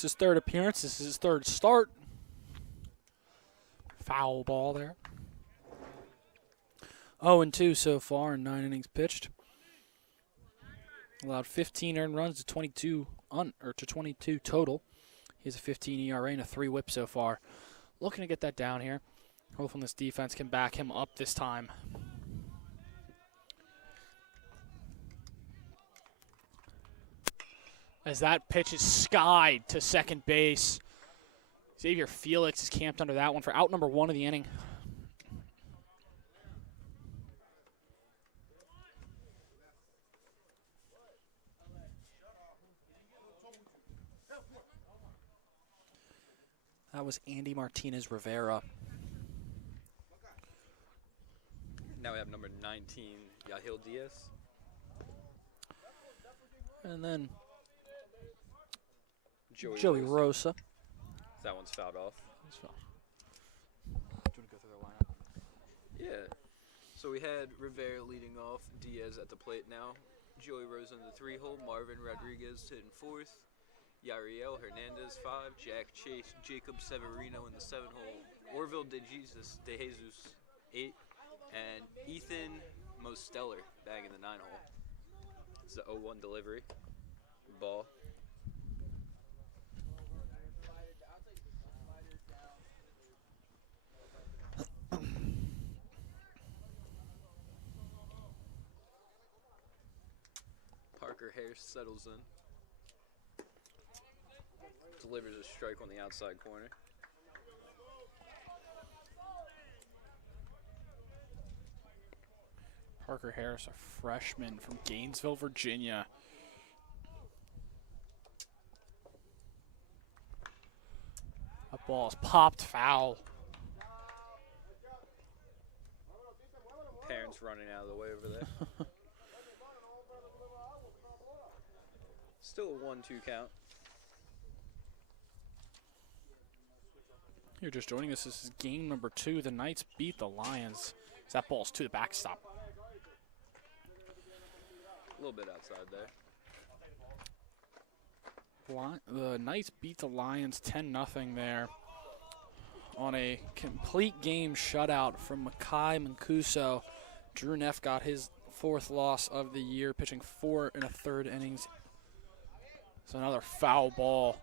His third appearance. This is his third start. Foul ball there. 0-2 so far in 9 innings pitched. Allowed 15 earned runs to 22 total. He has a 15 ERA and a 3 WHIP so far. Looking to get that down here. Hopefully this defense can back him up this time. As that pitch is skied to second base. Xavier Felix is camped under that one for out number 1 of the inning. That was Andy Martinez Rivera. Now we have number 19, Yahil Diaz. And then Joey Rosa. That one's fouled off. Do you want to go through the lineup? Yeah. So we had Rivera leading off, Diaz at the plate now, Joey Rosa in the 3-hole, Marvin Rodriguez hitting 4th, Yariel Hernandez 5, Jack Chase, Jacob Severino in the 7-hole, Orville De Jesus 8, and Ethan Mosteller bagging the 9-hole. It's the 0-1 delivery. Ball. Parker Harris settles in. Delivers a strike on the outside corner. Parker Harris, a freshman from Gainesville, Virginia. That ball is popped foul. Parents running out of the way over there. Still a 1-2 count. You're just joining us. This is game number 2. The Knights beat the Lions. That ball's to the backstop. A little bit outside there. The Knights beat the Lions 10-0 there on a complete game shutout from Makai Mancuso. Drew Neff got his 4th loss of the year, pitching 4 1/3 innings. So another foul ball.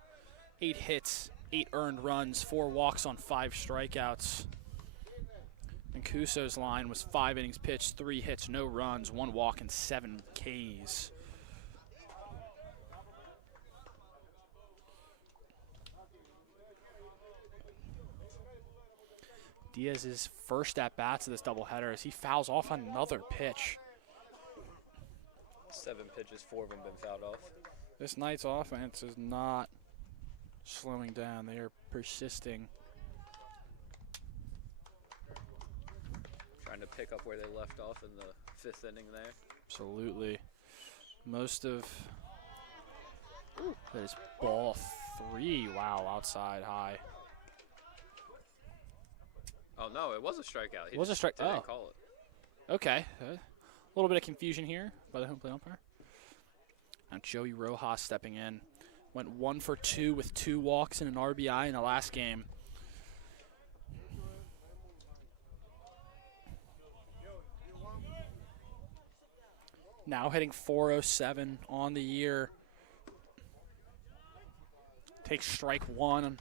8 hits, 8 earned runs, 4 walks on 5 strikeouts. Mancuso's line was 5 innings pitched, 3 hits, no runs, 1 walk, and 7 Ks. Diaz's first at-bats of this doubleheader as he fouls off another pitch. 7 pitches, 4 of them been fouled off. This Knights offense is not slowing down. They are persisting. Trying to pick up where they left off in the 5th inning there. Absolutely. Most of there's ball 3. Wow, outside high. Oh, no, it was a strikeout. It was a strike. Didn't call it. Okay. A little bit of confusion here by the home plate umpire. Now Joey Rojas stepping in. Went 1 for 2 with 2 walks and an RBI in the last game. Now hitting .407 on the year. Takes strike 1.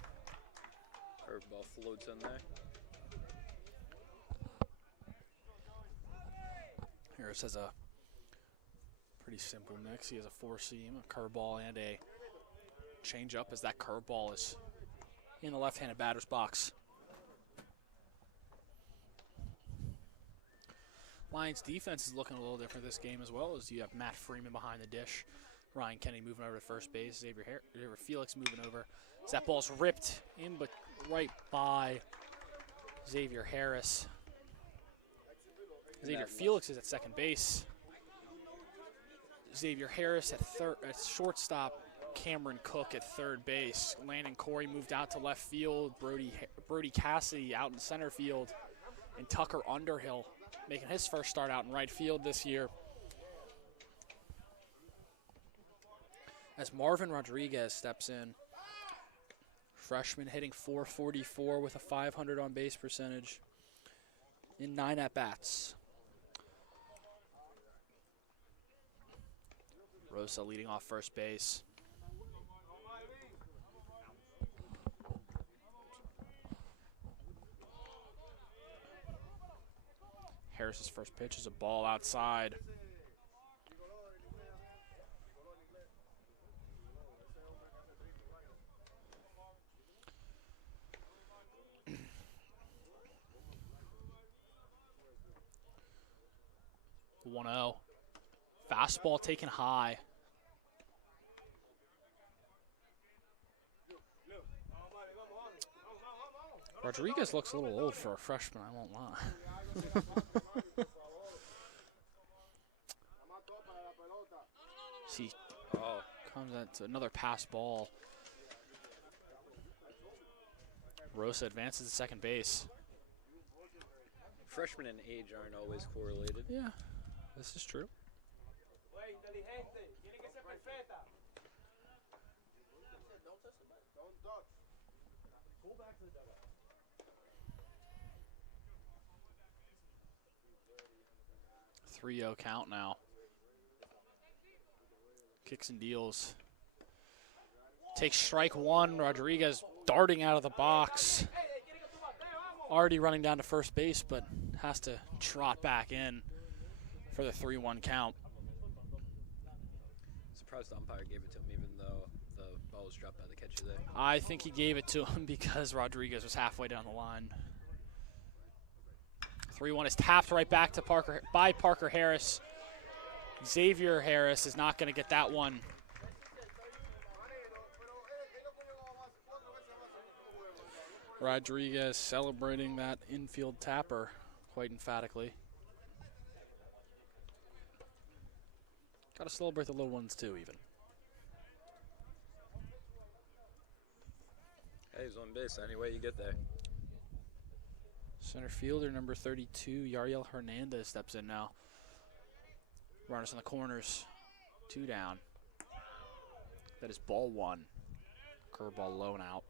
Curveball floats in there. Harris has a pretty simple mix. He has a 4-seam, a curveball, and a changeup as that curveball is in the left-handed batter's box. Lions defense is looking a little different this game as well, as you have Matt Freeman behind the dish, Ryan Kennedy moving over to first base, Xavier Felix moving over. As that ball's ripped in, but right by Xavier Harris. Xavier Felix is at second base. Xavier Harris at shortstop. Cameron Cook at third base. Landon Corey moved out to left field. Brody Cassidy out in center field. And Tucker Underhill making his first start out in right field this year. As Marvin Rodriguez steps in. Freshman hitting .444 with a .500 on base percentage in 9 at-bats. Rosa leading off first base. Harris's first pitch is a ball outside. The 1-0. Fastball taken high. Rodriguez looks a little old for a freshman, I won't lie. See, comes at another pass ball. Rosa advances to second base. Freshmen and age aren't always correlated. Yeah, this is true. 3-0 count now. Kicks and deals. Takes strike one. Rodriguez darting out of the box. Already running down to first base, but has to trot back in for the 3-1 count. Surprised the umpire gave it to him, even though the ball was dropped by the catcher there. I think he gave it to him because Rodriguez was halfway down the line. 3-1 is tapped right back to Parker Harris. Xavier Harris is not going to get that one. Rodriguez celebrating that infield tapper quite emphatically. Got to celebrate the little ones too, even. Hey, he's on base any way you get there. Center fielder number 32, Yariel Hernandez, steps in now. Runners in the corners. 2 down. That is ball 1. Curveball low and out.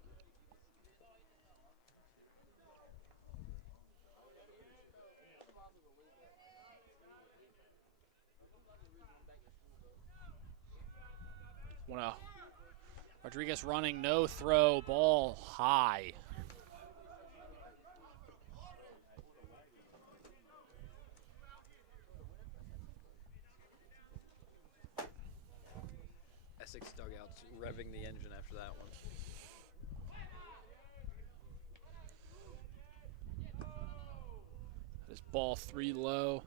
Rodriguez running, no throw, ball high. Essex dugouts revving the engine after that one. That is ball 3 low.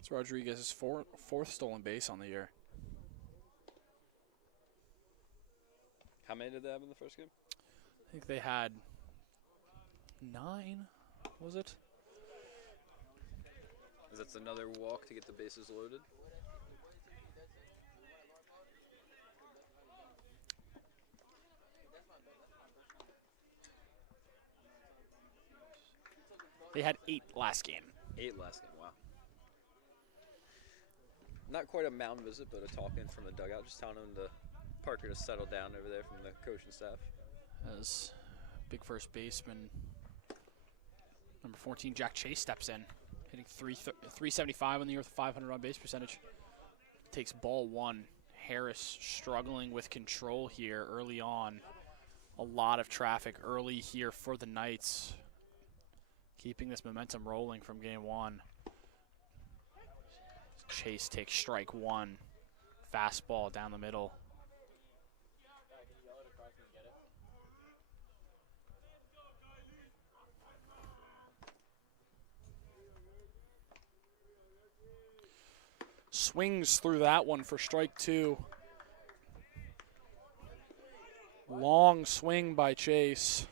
It's Rodriguez's fourth stolen base on the year. How many did they have in the first game? I think they had 9, was it? That's another walk to get the bases loaded. They had 8 last game. 8 last game, wow. Not quite a mound visit, but a talk-in from the dugout, just telling him to Parker to settle down over there from the coaching staff. As big first baseman, number 14, Jack Chase, steps in, hitting 375 on the year with a 500 on base percentage. Takes ball 1. Harris struggling with control here early on. A lot of traffic early here for the Knights, keeping this momentum rolling from game 1. Chase takes strike 1. Fastball down the middle. Swings through that one for strike 2. Long swing by Chase.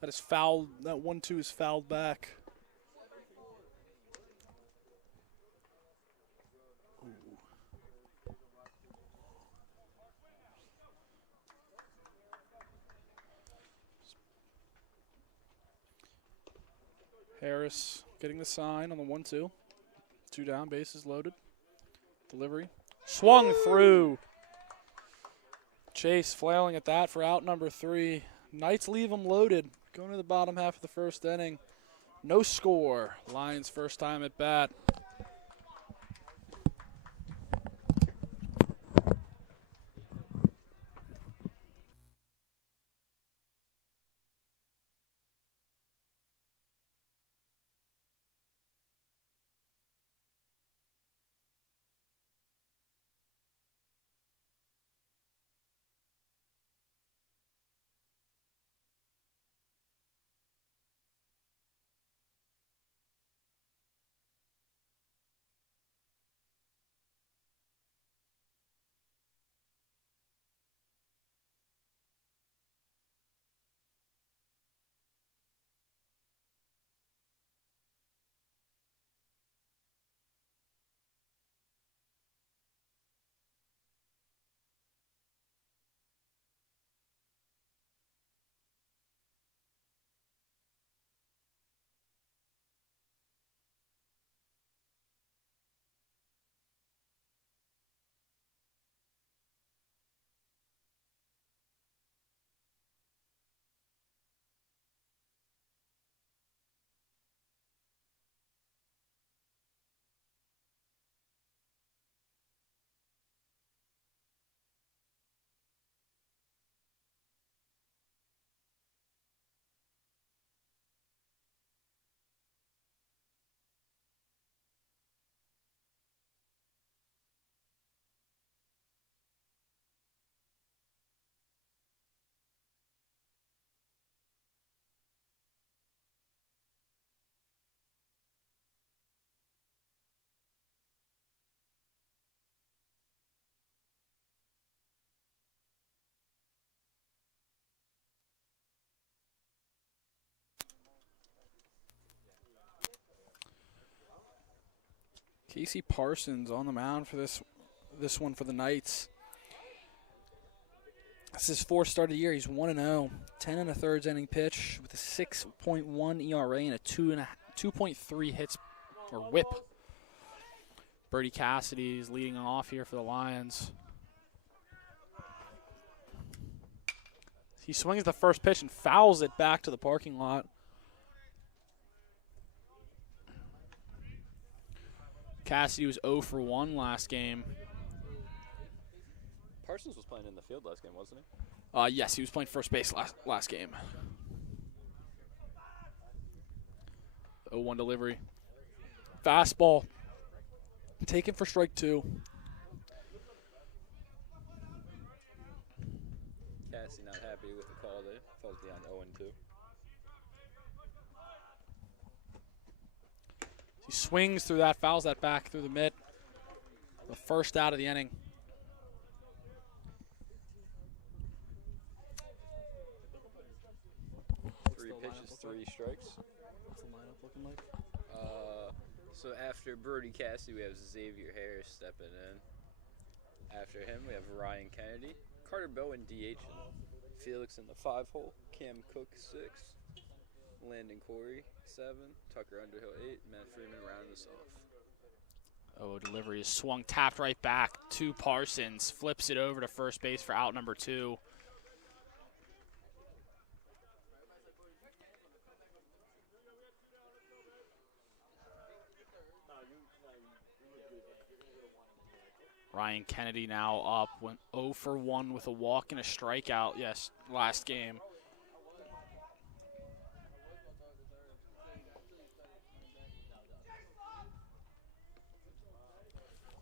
That is fouled. That 1-2 is fouled back. Harris getting the sign on the 1-2. 2 down, bases loaded. Delivery. Swung through. Chase flailing at that for out number 3. Knights leave them loaded. Going to the bottom half of the first inning. No score. Lions first time at bat. Casey Parsons on the mound for this one for the Knights. This is his 4th start of the year. He's 1-0, 10 1/3 inning pitch with a 6.1 ERA and a 2.3 hits or whip. Brody Cassidy is leading off here for the Lions. He swings the first pitch and fouls it back to the parking lot. Cassidy was 0 for 1 last game. Parsons was playing in the field last game, wasn't he? Yes, he was playing first base last game. 0-1 delivery. Fastball. Taken for strike 2. Cassie not happy with the call there. Falls beyond 0-2. He swings through that, fouls that back through the mitt. The first out of the inning. Three pitches, 3 strikes. What's the lineup looking like? So after Brody Cassidy, we have Xavier Harris stepping in. After him, we have Ryan Kennedy, Carter Bowen DH, Felix in the 5-hole, Cam Cook 6, Landon Corey 7, Tucker Underhill 8, Matt Freeman rounding us off. Oh, delivery is swung, tapped right back to Parsons. Flips it over to first base for out number 2. Ryan Kennedy now up, went 0 for 1 with a walk and a strikeout, last game.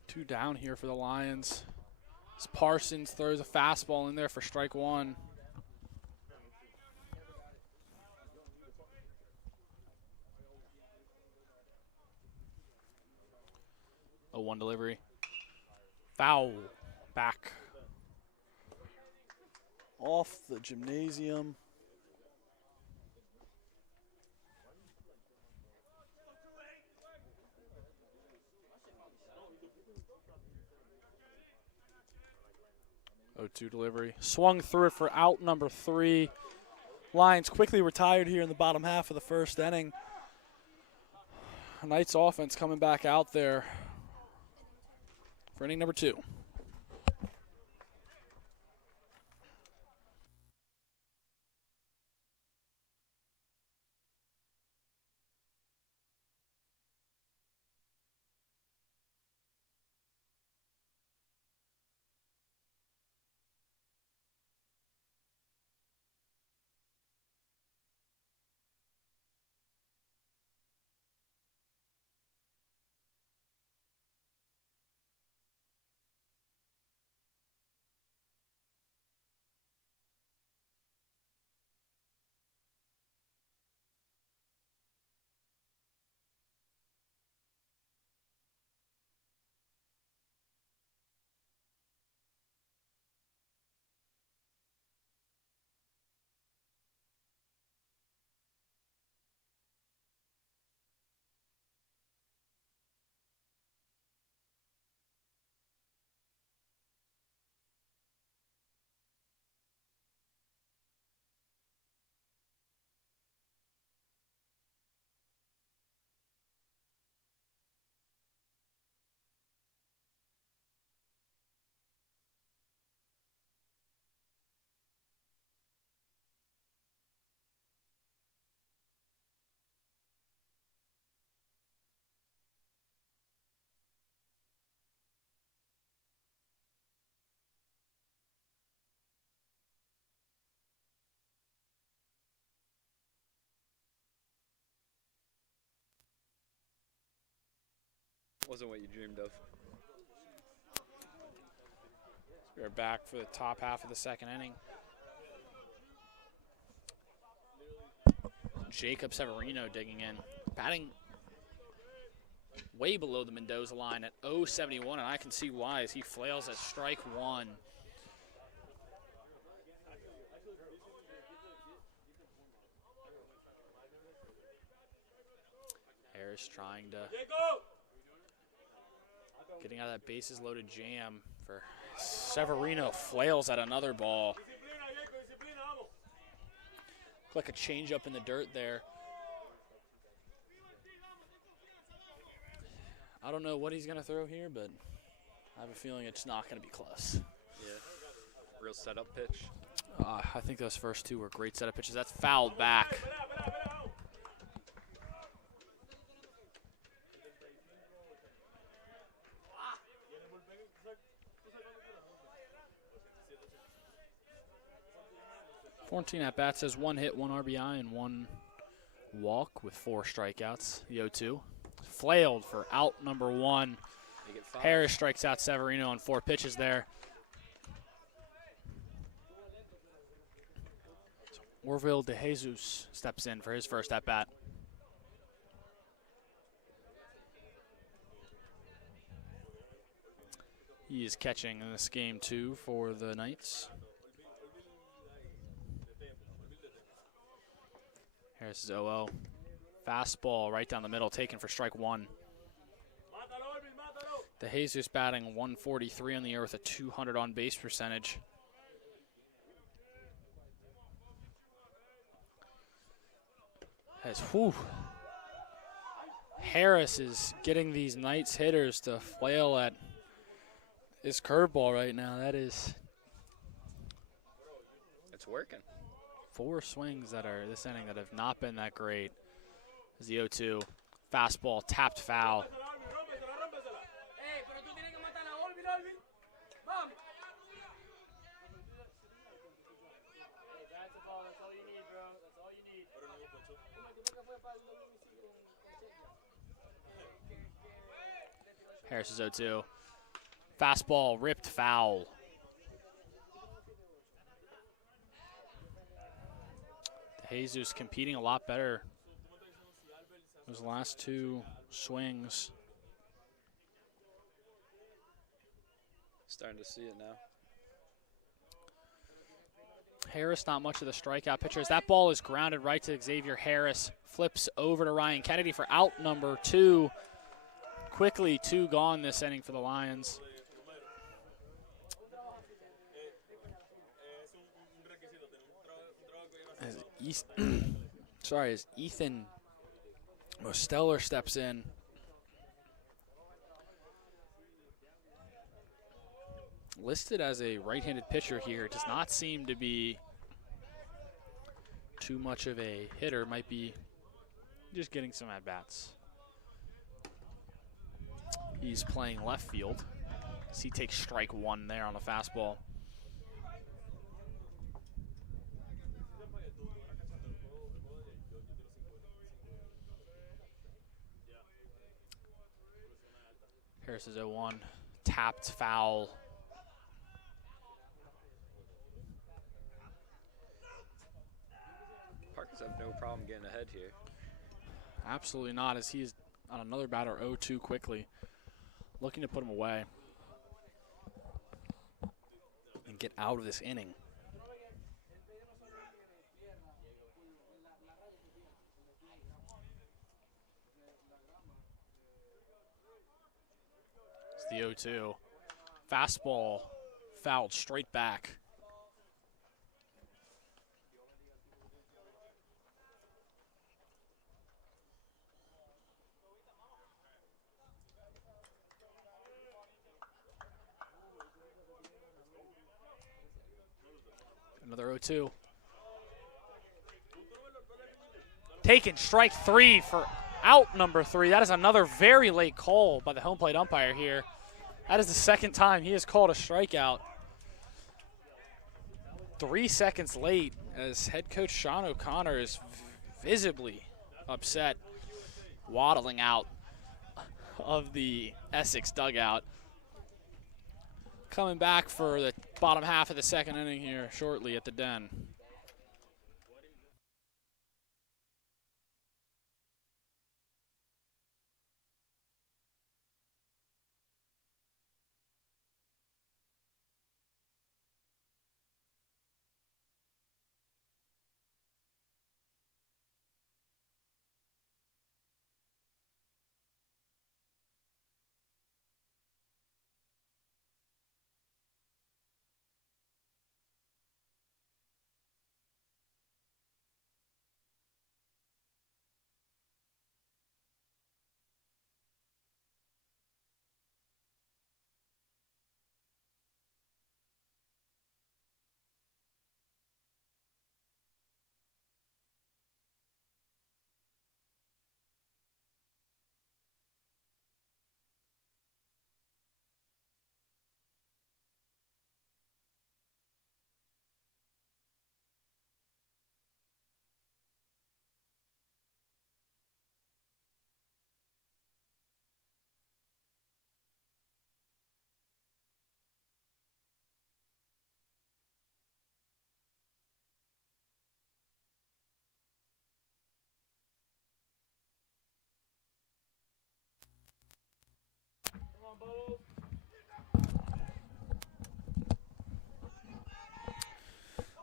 Two down here for the Lions. As Parsons throws a fastball in there for strike 1. A 1 delivery. Foul back off the gymnasium. Oh, 2 delivery. Swung through it for out number 3. Lions quickly retired here in the bottom half of the first inning. Knights offense coming back out there for inning number 2. Wasn't what you dreamed of. We're back for the top half of the second inning. Jacob Severino digging in. Batting way below the Mendoza line at 0.71, and I can see why as he flails at strike 1. Harris trying to getting out of that bases loaded jam for Severino. Flails at another ball. Look like a change up in the dirt there. I don't know what he's going to throw here, but I have a feeling it's not going to be close. Yeah. Real setup pitch. I think those first two were great setup pitches. That's fouled back. Fourteen at bats, has 1 hit, 1 RBI, and 1 walk with 4 strikeouts. The 0-2. Flailed for out number 1. Harris strikes out Severino on 4 pitches there. Orville De Jesus steps in for his first at bat. He is catching in this game too for the Knights. Harris is 0-0. Fastball right down the middle, taken for strike 1. De Jesus batting 143 on the year with a 200 on base percentage. Harris is getting these Knights hitters to flail at his curveball right now. It's working. 4 swings that are this inning that have not been that great. As the 0-2 fastball tapped foul. Harris is 0-2. Fastball ripped foul. Jesus competing a lot better those last 2 swings. Starting to see it now. Harris not much of the strikeout pitcher. As that ball is grounded right to Xavier Harris. Flips over to Ryan Kennedy for out number 2. Quickly 2 gone this inning for the Lions. As Ethan Mosteller steps in. Listed as a right-handed pitcher here. Does not seem to be too much of a hitter. Might be just getting some at-bats. He's playing left field. As he takes strike one there on the fastball. Harris is 0-1. Tapped foul. Parkers have no problem getting ahead here. Absolutely not, as he's on another batter 0-2 quickly. Looking to put him away and get out of this inning. It's the 0-2. Fastball fouled straight back. Another 0-2. Taken strike three for out number 3. That is another very late call by the home plate umpire here. That is the second time he has called a strikeout. 3 seconds late as head coach Sean O'Connor is visibly upset, waddling out of the Essex dugout. Coming back for the bottom half of the second inning here shortly at the Den.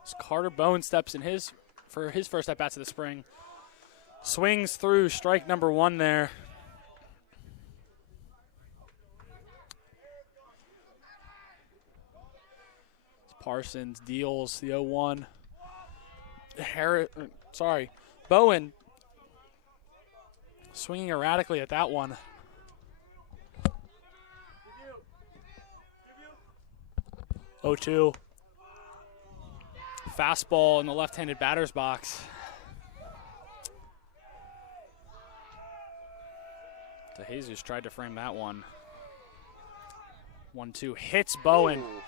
As Carter Bowen steps in for his first at-bats of the spring. Swings through strike number 1 there. Parsons deals the 0-1. Bowen swinging erratically at that one. Oh, 2. Fastball in the left-handed batter's box. DeJesus tried to frame that one. 1-2 hits Bowen. Ooh.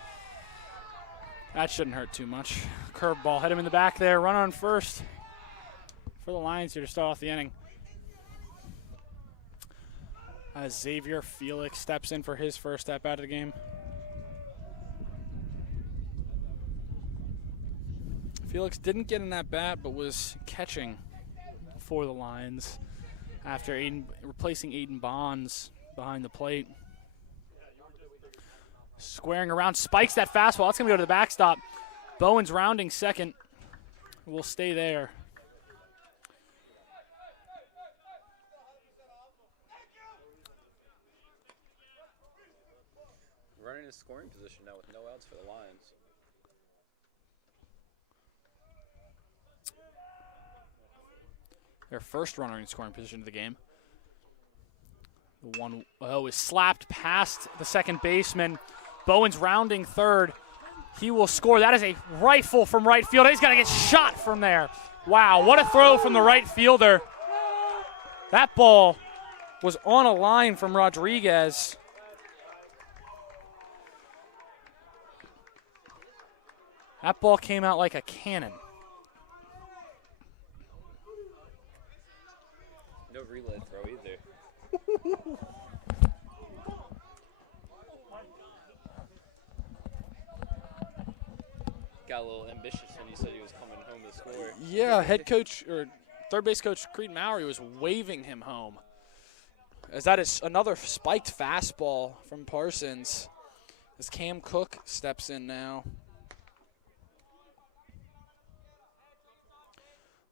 That shouldn't hurt too much. Curveball hit him in the back there. Run on first for the Lions here to start off the inning. As Xavier Felix steps in for his first at-bat of the game. Felix didn't get an at-bat, but was catching for the Lions after replacing Aiden Bonds behind the plate. Squaring around, spikes that fastball. That's going to go to the backstop. Bowen's rounding second. Will stay there. Running in scoring position now with no outs for the Lions. their first runner in scoring position of the game. The 1-0 is slapped past the second baseman. Bowen's rounding third. He will score. That is a rifle from right field. He's going to get shot from there. Wow, what a throw from the right fielder. That ball was on a line from Rodriguez. That ball came out like a cannon. No relay throw either. Got a little ambitious when he said he was coming home to score. Yeah, head coach or third base coach Creed Mowry was waving him home. As that is another spiked fastball from Parsons. As Cam Cook steps in now.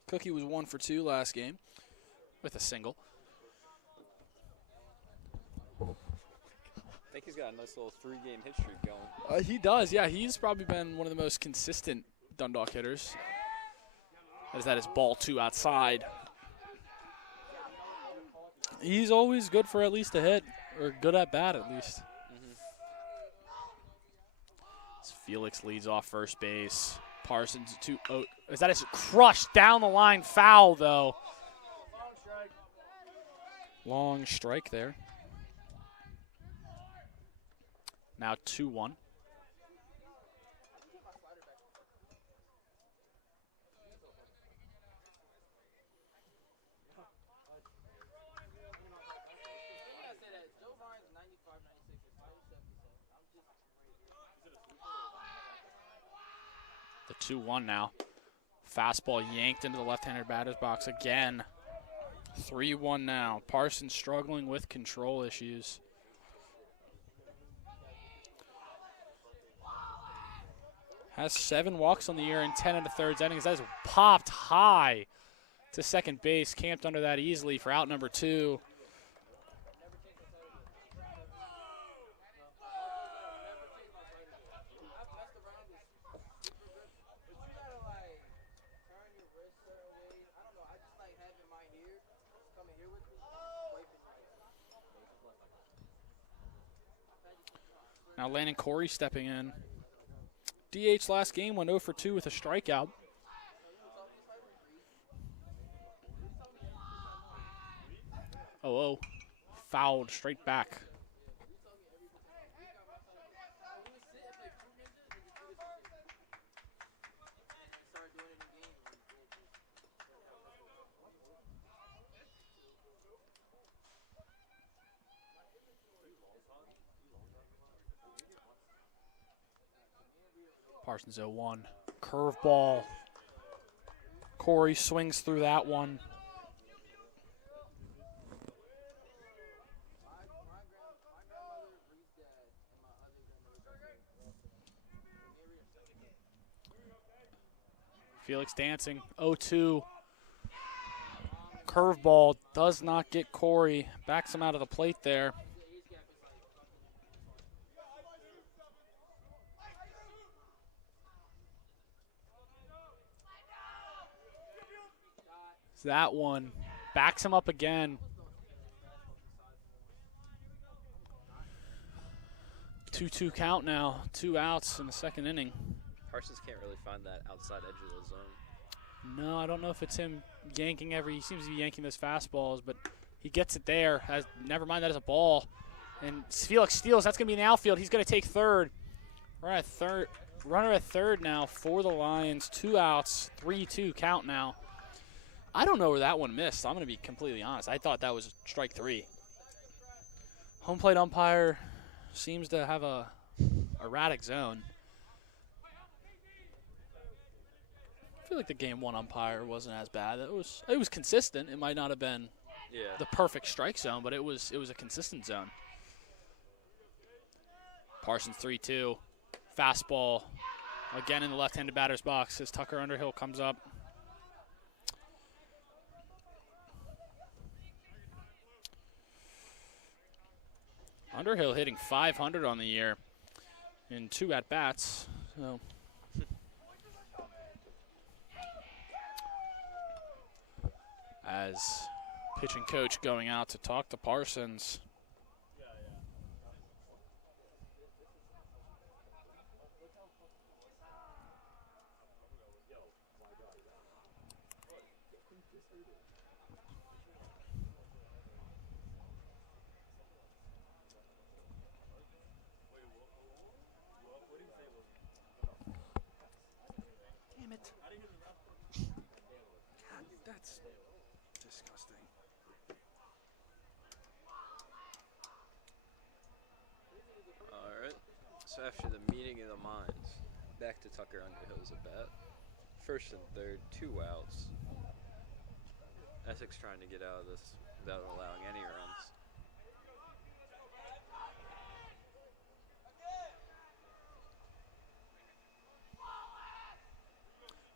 Cookie was 1 for 2 last game with a single. I think he's got a nice little 3-game hit streak going. He does, yeah. He's probably been one of the most consistent Dundalk hitters. As that is ball 2 outside. He's always good for at least a hit, or good at bat at least. As Felix leads off first base. Parsons as that is crushed down the line, foul though. Long strike there. Now 2-1. The 2-1 now. Fastball yanked into the left-handed batter's box again. 3-1 now. Parsons struggling with control issues. Has 7 walks on the year in 10 1/3 innings. That is popped high to second base. Camped under that easily for out number 2. Now Landon Corey stepping in. DH last game went 0 for 2 with a strikeout. Oh, fouled straight back. Parsons 0-1. Curveball. Corey swings through that one. Felix dancing. 0-2. Curveball does not get Corey. Backs him out of the plate there. That one backs him up again. 2-2 count now. 2 outs in the second inning. Parsons can't really find that outside edge of the zone. No, I don't know if it's him yanking he seems to be yanking those fastballs, but he gets it there. Never mind, that is a ball. And Felix steals. That's going to be in the outfield. He's going to take third. We're at third. Runner at third now for the Lions. 2 outs. 3-2 count now. I don't know where that one missed. I'm going to be completely honest. I thought that was strike 3. Home plate umpire seems to have a erratic zone. I feel like the game 1 umpire wasn't as bad. It was consistent. It might not have been the perfect strike zone, but it was a consistent zone. Parsons 3-2. Fastball again in the left-handed batter's box as Tucker Underhill comes up. Underhill hitting .500 on the year in 2 at-bats. So as pitching coach going out to talk to Parsons. Damn it. God, that's disgusting. Alright, so after the meeting of the minds, back to Tucker Underhill's at bat. First and third, 2 outs. Essex trying to get out of this without allowing any runs.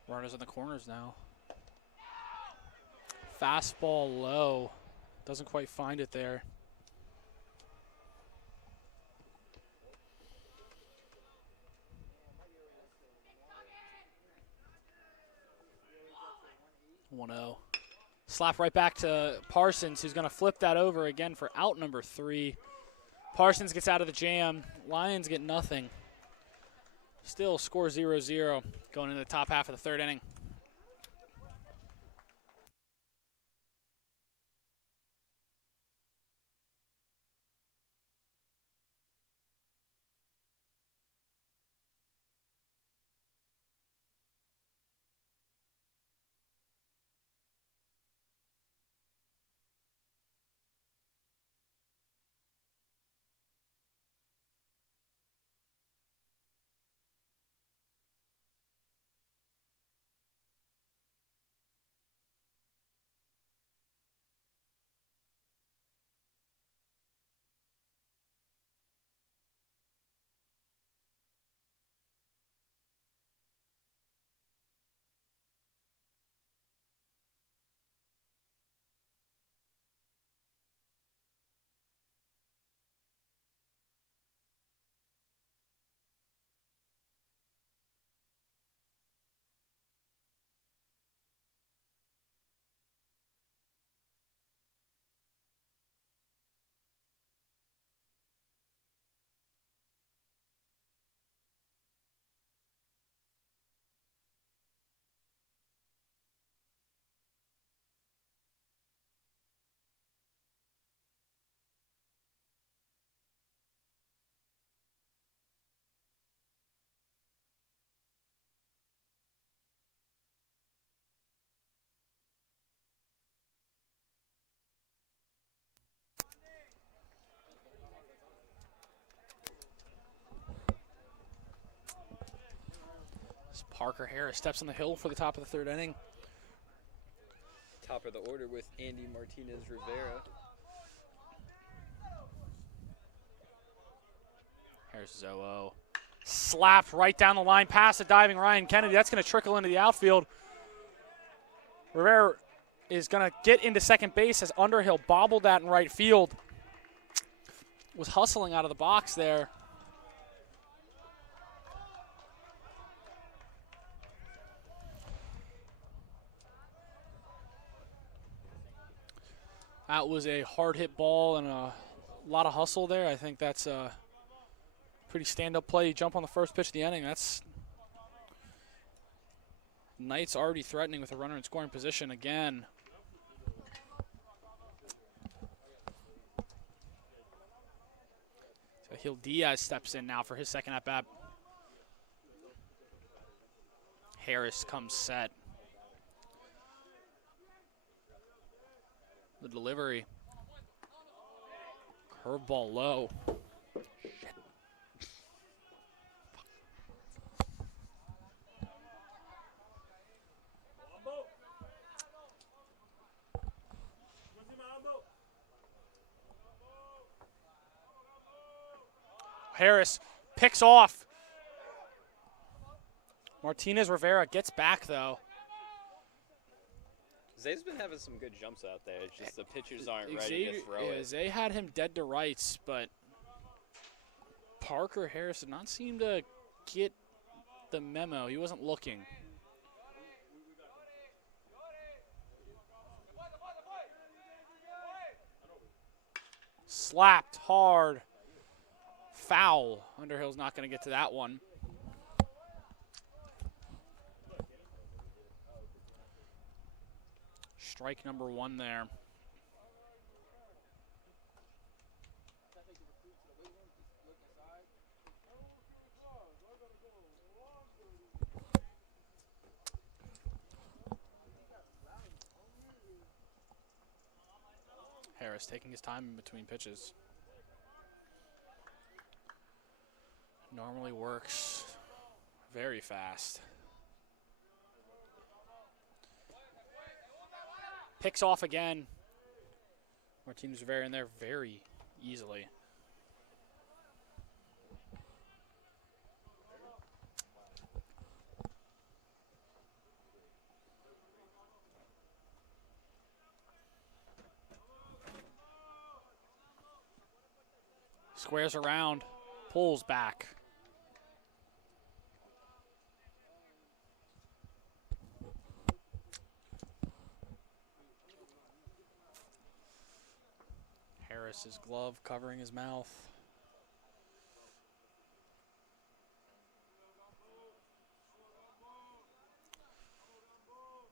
Runners in the corners now. Fastball low. Doesn't quite find it there. (1-0). Slap right back to Parsons, who's going to flip that over again for out number 3. Parsons gets out of the jam. Lions get nothing. Still score 0-0 going into the top half of the 3rd inning. Parker Harris steps on the hill for the top of the 3rd inning. Top of the order with Andy Martinez Rivera. Here's 0-0. Slapped right down the line past the diving Ryan Kennedy. That's going to trickle into the outfield. Rivera is going to get into second base as Underhill bobbled that in right field. Was hustling out of the box there. That was a hard hit ball and a lot of hustle there. I think that's a pretty stand-up play. You jump on the first pitch of the inning. That's Knights already threatening with a runner in scoring position again. So Gil Diaz steps in now for his second at-bat. Harris comes set. The delivery. Curveball low. Shit. Harris picks off. Martinez Rivera gets back though. Zay's been having some good jumps out there. It's just the pitchers aren't ready to throw it. Zay had him dead to rights, but Parker Harris did not seem to get the memo. He wasn't looking. Slapped hard. Foul. Underhill's not going to get to that one. Strike number 1 there. Harris taking his time in between pitches. Normally works very fast. Picks off again. Martinez Rivera in there very easily. Squares around, pulls back. Harris's glove covering his mouth.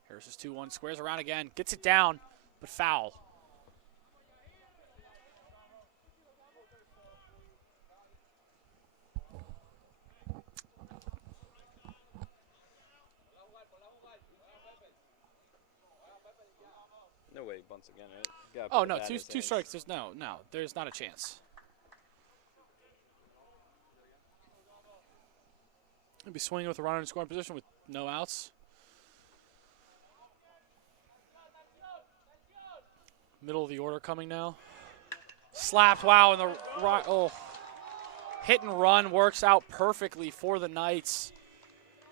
Harris's 2-1, squares around again, gets it down, but foul. No way he bunts again, right? Gotta Oh, put no, that in his two hands. strikes. There's there's not a chance. He'll be swinging with a runner in scoring position with no outs. Middle of the order coming now. Slapped, wow, and the right, oh. Hit and run works out perfectly for the Knights.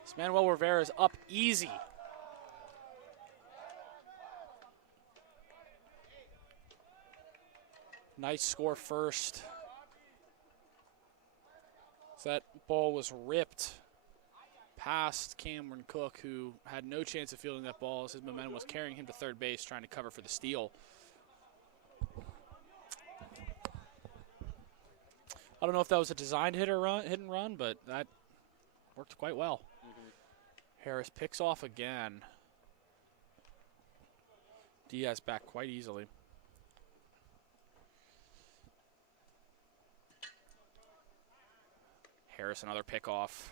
This Manuel Rivera is up easy. Nice score first. So that ball was ripped past Cameron Cook, who had no chance of fielding that ball as his momentum was carrying him to third base, trying to cover for the steal. I don't know if that was a designed hit and run, but that worked quite well. Harris picks off again. Diaz back quite easily. Harris, another pickoff.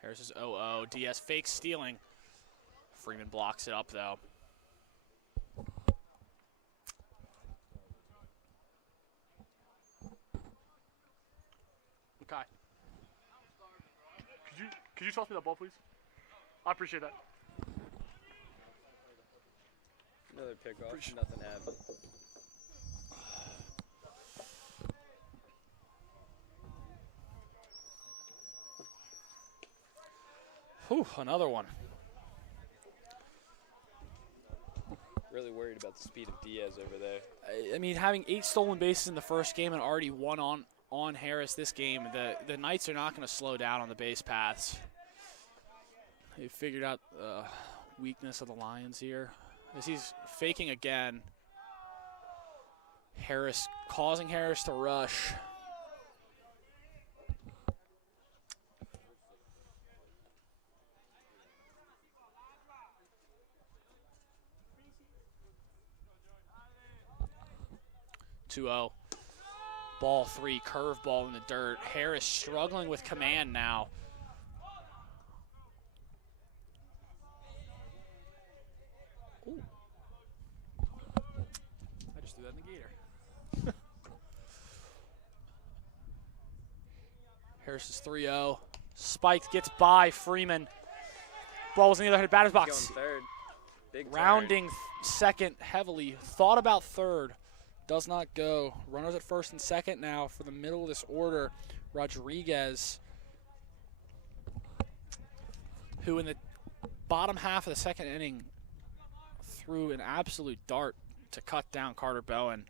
Harris is 0-0. Diaz fakes stealing. Freeman blocks it up, though. Okay. Could you toss me that ball, please? I appreciate that. Another pickoff. Nothing happened. Whew, another one. Really worried about the speed of Diaz over there. I mean, having 8 stolen bases in the first game and already 1 on Harris this game, the Knights are not going to slow down on the base paths. They figured out the weakness of the Lions here. As he's faking again, Harris causing Harris to rush. Ball 3, curveball in the dirt. Harris struggling with command now. Ooh. I just threw that in the gator. Harris is 3-0. Spiked, gets by Freeman. Ball was in the other batter's box. Going third. Big Rounding second heavily. Thought about third. Does not go. Runners at first and second now for the middle of this order. Rodriguez, who in the bottom half of the second inning threw an absolute dart to cut down Carter Bowen.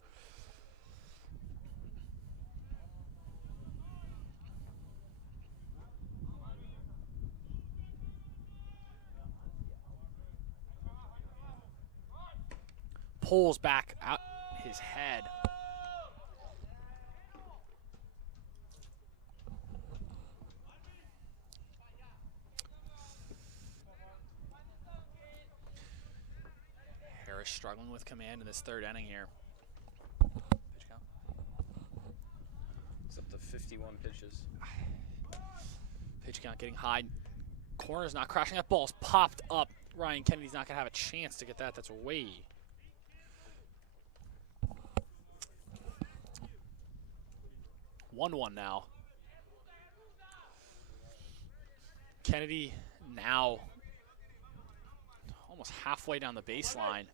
pulls back out his head. Harris struggling with command in this third inning here. Pitch count. It's up to 51 pitches. Pitch count getting high. Corner's not crashing. That ball's popped up. Ryan Kennedy's not going to have a chance to get that. That's way. One now. Kennedy now almost halfway down the baseline.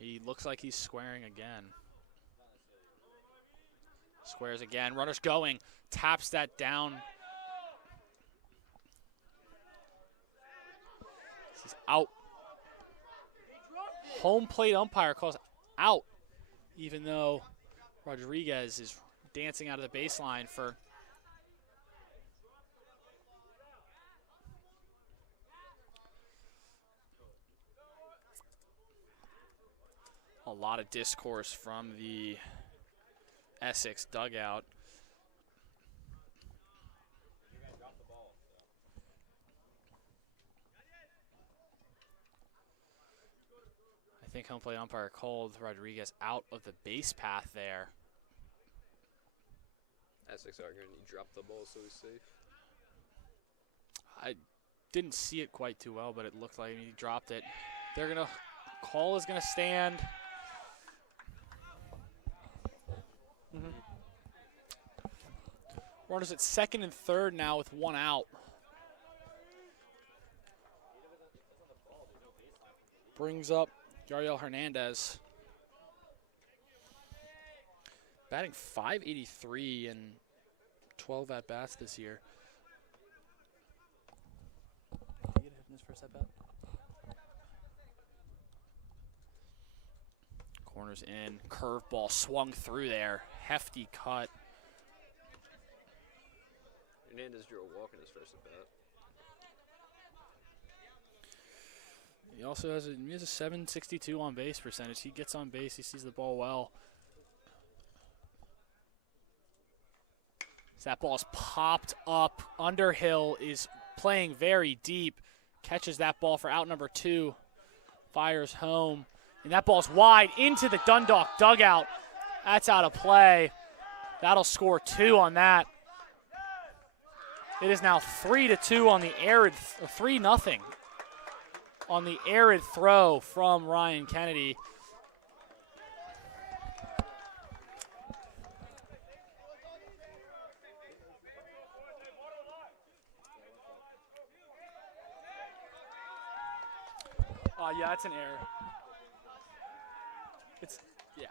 He looks like he's squaring again. Squares again. Runner's going. Taps that down. This is out. Home plate umpire calls out, even though Rodriguez is dancing out of the baseline for a lot of discourse from the Essex dugout. I think home plate umpire called Rodriguez out of the base path there. Essex arguing he dropped the ball, so he's safe. I didn't see it quite too well, but it looked like he dropped it. They're gonna call is gonna stand. Runners at second and third now with one out. Brings up Yariel Hernandez. Batting .583 and 12 at-bats this year. Did he get a hit in his first at-bat? Corners in. Curveball swung through there. Hefty cut. Hernandez drew a walk in his first at-bat. He also has a 762 on base percentage. He gets on base. He sees the ball well. So that ball is popped up. Underhill is playing very deep. Catches that ball for out number 2. Fires home. And that ball's wide into the Dundalk dugout. That's out of play. That'll score 2 on that. It is now 3-2 on the arid, 3-0 on the arid throw from Ryan Kennedy. Yeah, it's an error. It's, yeah.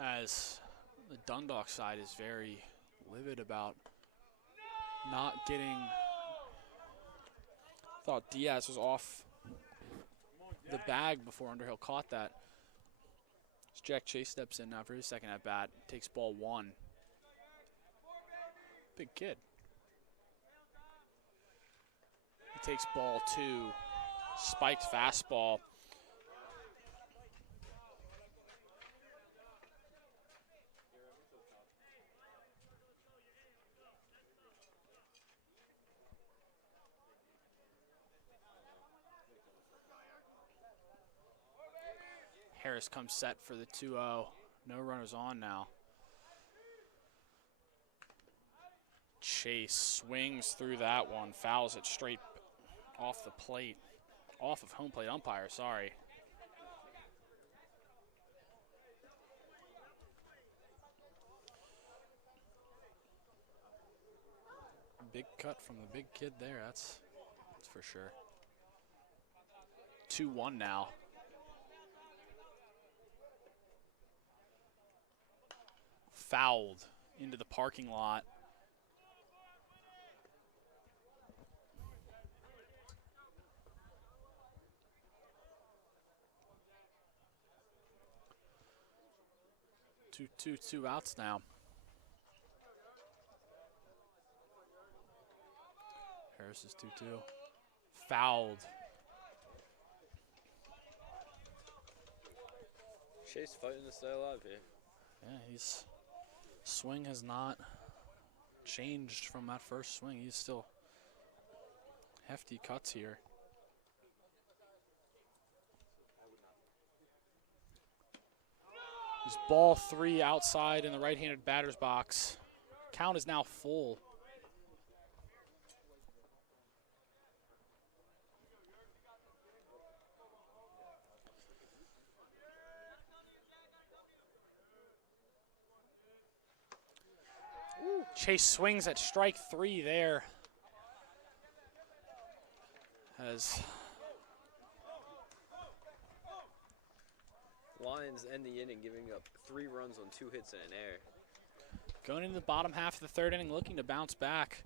As the Dundalk side is very livid about not getting, thought Diaz was off the bag before Underhill caught that. As Jack Chase steps in now for his second at bat, takes ball 1. Big kid. He takes ball 2, spiked fastball. Harris comes set for the 2-0. No runners on now. Chase swings through that one, fouls it straight off the plate, off of home plate umpire, sorry. Big cut from the big kid there, that's for sure. 2-1 now. Fouled into the parking lot. Two outs now. Harris is 2-2. Fouled. Chase fighting to stay alive here. Yeah, his swing has not changed from that first swing. He's still hefty cuts here. He's ball 3 outside in the right-handed batter's box. Count is now full. Chase swings at strike 3 there. As Lions end the inning giving up 3 runs on 2 hits and an error. going into the bottom half of the third inning, looking to bounce back.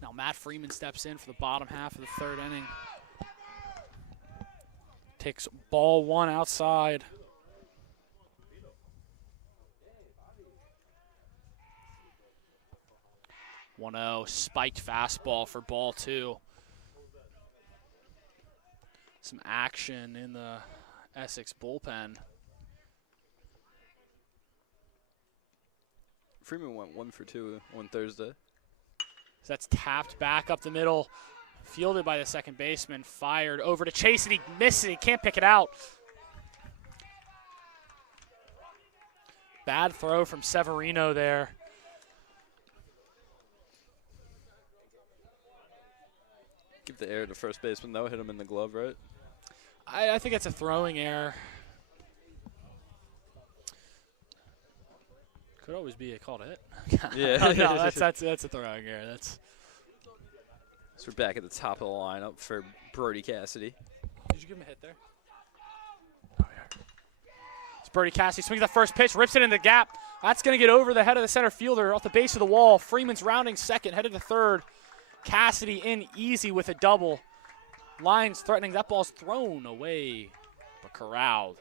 Now Matt Freeman steps in for the bottom half of the third inning. Takes ball 1 outside. One-zero, spiked fastball for ball 2. Some action in the Essex bullpen. Freeman went 1 for 2 on Thursday. So that's tapped back up the middle, fielded by the second baseman, fired over to Chase, and he misses it. He can't pick it out. Bad throw from Severino there. Give the error to first baseman, though. Hit him in the glove, right? I think it's a throwing error. Could always be a call to hit. Yeah. No, that's a throwing error. So we're back at the top of the lineup for Brody Cassidy. Did you give him a hit there? Oh, yeah. It's Brody Cassidy swings the first pitch, rips it in the gap. That's going to get over the head of the center fielder off the base of the wall. Freeman's rounding second, headed to third. Cassidy in easy with a double. Lions threatening. That ball's thrown away, but corralled.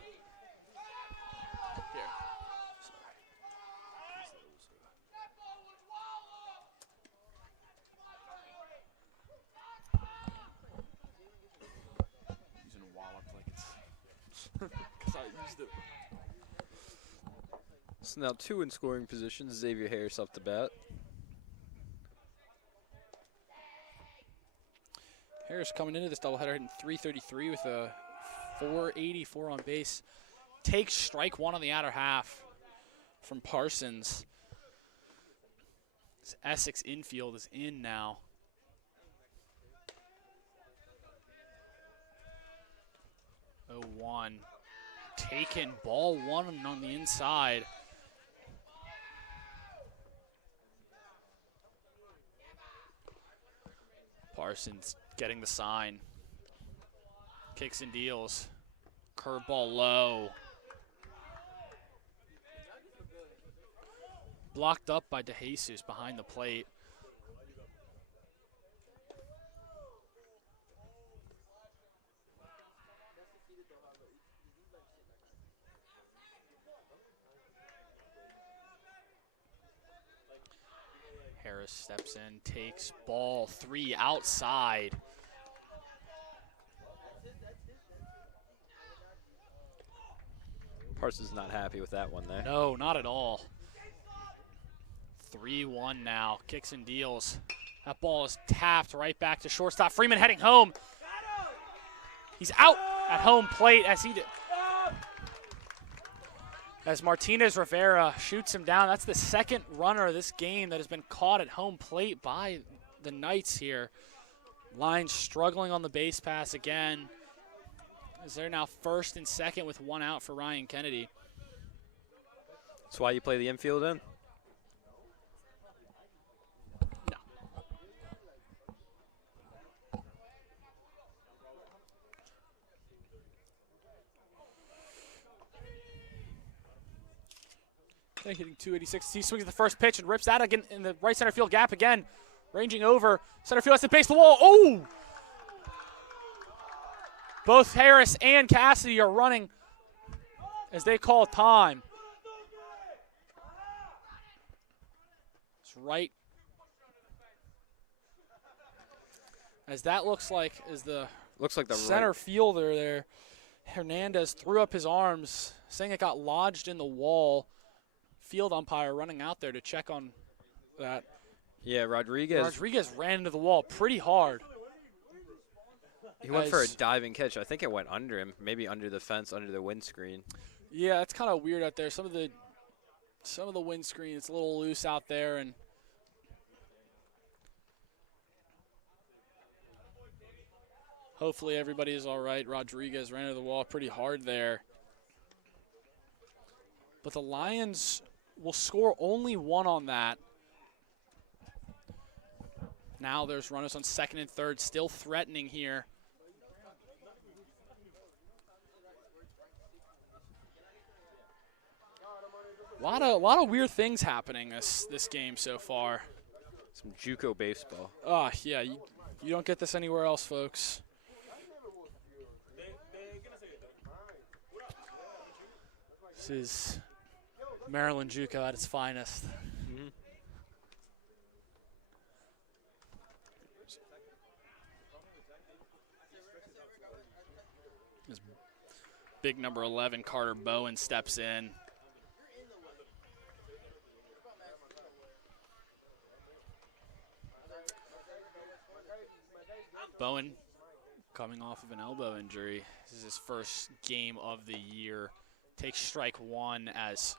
So now 2 in scoring positions. Xavier Harris up to bat. Harris coming into this doubleheader hitting .333 with a .484 on base. takes strike one on the outer half from Parsons. This Essex infield is in now. Oh, 1. Taken, ball 1 on the inside. Parsons getting the sign. Kicks and deals. Curveball low. Blocked up by DeJesus behind the plate. Harris steps in, takes ball 3 outside. Parsons not happy with that one there. No, not at all. 3-1 now. Kicks and deals. That ball is tapped right back to shortstop. Freeman heading home. He's out at home plate as Martinez Rivera shoots him down. That's the second runner of this game that has been caught at home plate by the Knights here. Lions struggling on the base pass again, as they're now first and second with 1 out for Ryan Kennedy. That's why you play the infield in? No. Hitting 286. He swings at the first pitch and rips that again in the right center field gap again. Ranging over. Center field has to base the wall. Oh! Both Harris and Cassidy are running as they call time. It's right. As that looks like the center fielder there. Hernandez threw up his arms, saying it got lodged in the wall. Field umpire running out there to check on that. Yeah, Rodriguez ran into the wall pretty hard. He went for a diving catch. I think it went under him, maybe under the fence, under the windscreen. Yeah, it's kind of weird out there. Some of the windscreen, it's a little loose out there, and hopefully everybody is all right. Rodriguez ran into the wall pretty hard there. But the Lions will score only 1 on that. Now there's runners on second and third, still threatening here. A lot of weird things happening this game so far. Some JUCO baseball. Yeah, you don't get this anywhere else, folks. This is Maryland JUCO at its finest. Mm-hmm. This big number 11, Carter Bowen, steps in. Bowen coming off of an elbow injury. This is his first game of the year. Takes strike 1 as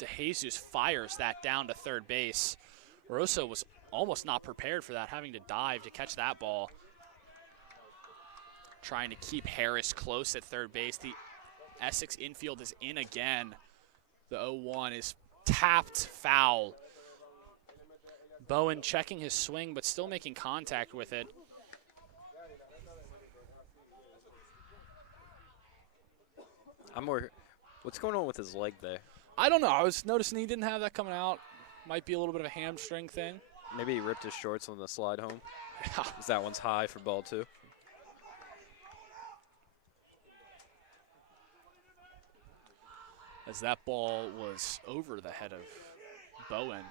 DeJesus fires that down to third base. Rosa was almost not prepared for that, having to dive to catch that ball. Trying to keep Harris close at third base. The Essex infield is in again. The 0-1 is tapped foul. Bowen checking his swing, but still making contact with it. What's going on with his leg there? I don't know. I was noticing he didn't have that coming out. Might be a little bit of a hamstring thing. Maybe he ripped his shorts on the slide home. Yeah. That one's high for ball 2. As that ball was over the head of Bowen.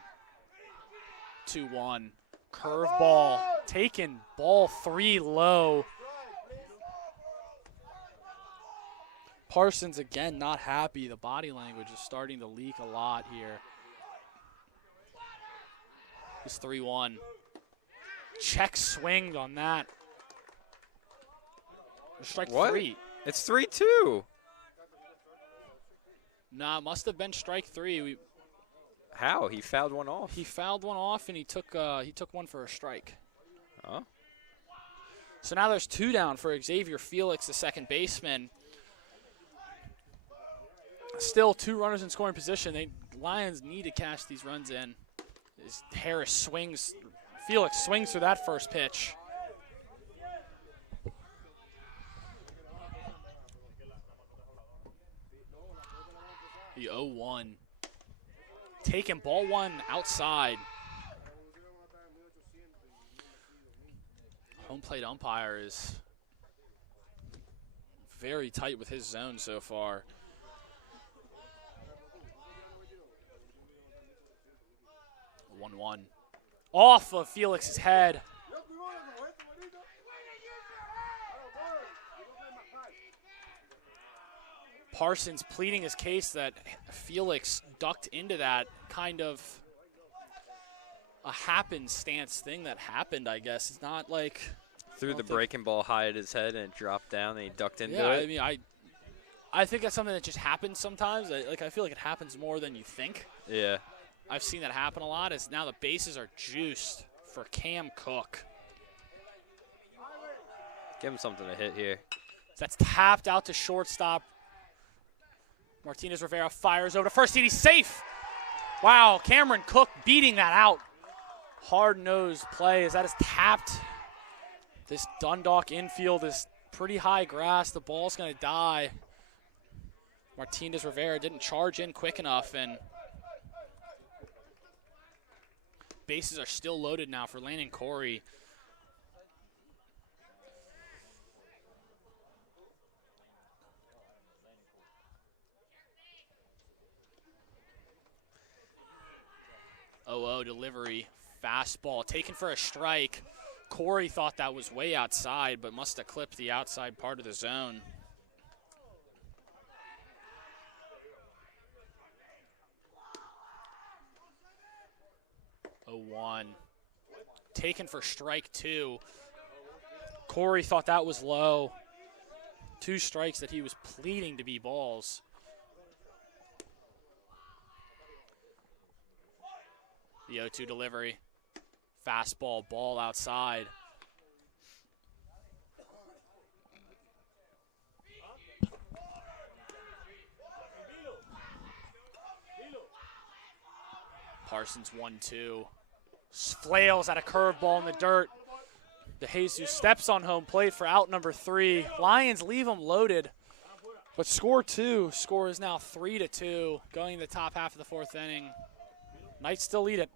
2-1. Curveball taken. Ball 3 low. Parsons again not happy. The body language is starting to leak a lot here. It's 3-1. Check swinged on that. Strike 3. It's 3-2. Nah, must have been strike 3. How? He fouled one off. He fouled one off, and he took one for a strike. Oh. So now there's 2 down for Xavier Felix, the second baseman. Still 2 runners in scoring position. Lions need to cash these runs in. As Harris swings, Felix swings through that first pitch. The 0-1. Taking ball 1 outside. Home plate umpire is very tight with his zone so far. One off of Felix's head. Parsons pleading his case that Felix ducked into that, kind of a happenstance thing that happened, I guess. It's not like Threw the breaking ball high at his head and it dropped down and he ducked into it. I mean, I think that's something that just happens sometimes. I feel like it happens more than you think. Yeah. I've seen that happen a lot. As now the bases are juiced for Cam Cook. Give him something to hit here. That's tapped out to shortstop. Martinez Rivera fires over to first. He's safe. Wow, Cameron Cook beating that out. Hard-nosed play as that is tapped. This Dundalk infield is pretty high grass. The ball's going to die. Martinez Rivera didn't charge in quick enough, and bases are still loaded now for Landon Corey. Delivery, fastball taken for a strike. Corey thought that was way outside, but must have clipped the outside part of the zone. 0-1. Taken for strike 2. Corey thought that was low. 2 strikes that he was pleading to be balls. The 0-2 delivery. Fastball, ball outside. Parsons 1-2. Flails at a curveball in the dirt. DeJesus steps on home plate for out number 3. Lions leave them loaded, but score 2. Score is now 3-2 going in the top half of the 4th inning. Knights still lead it.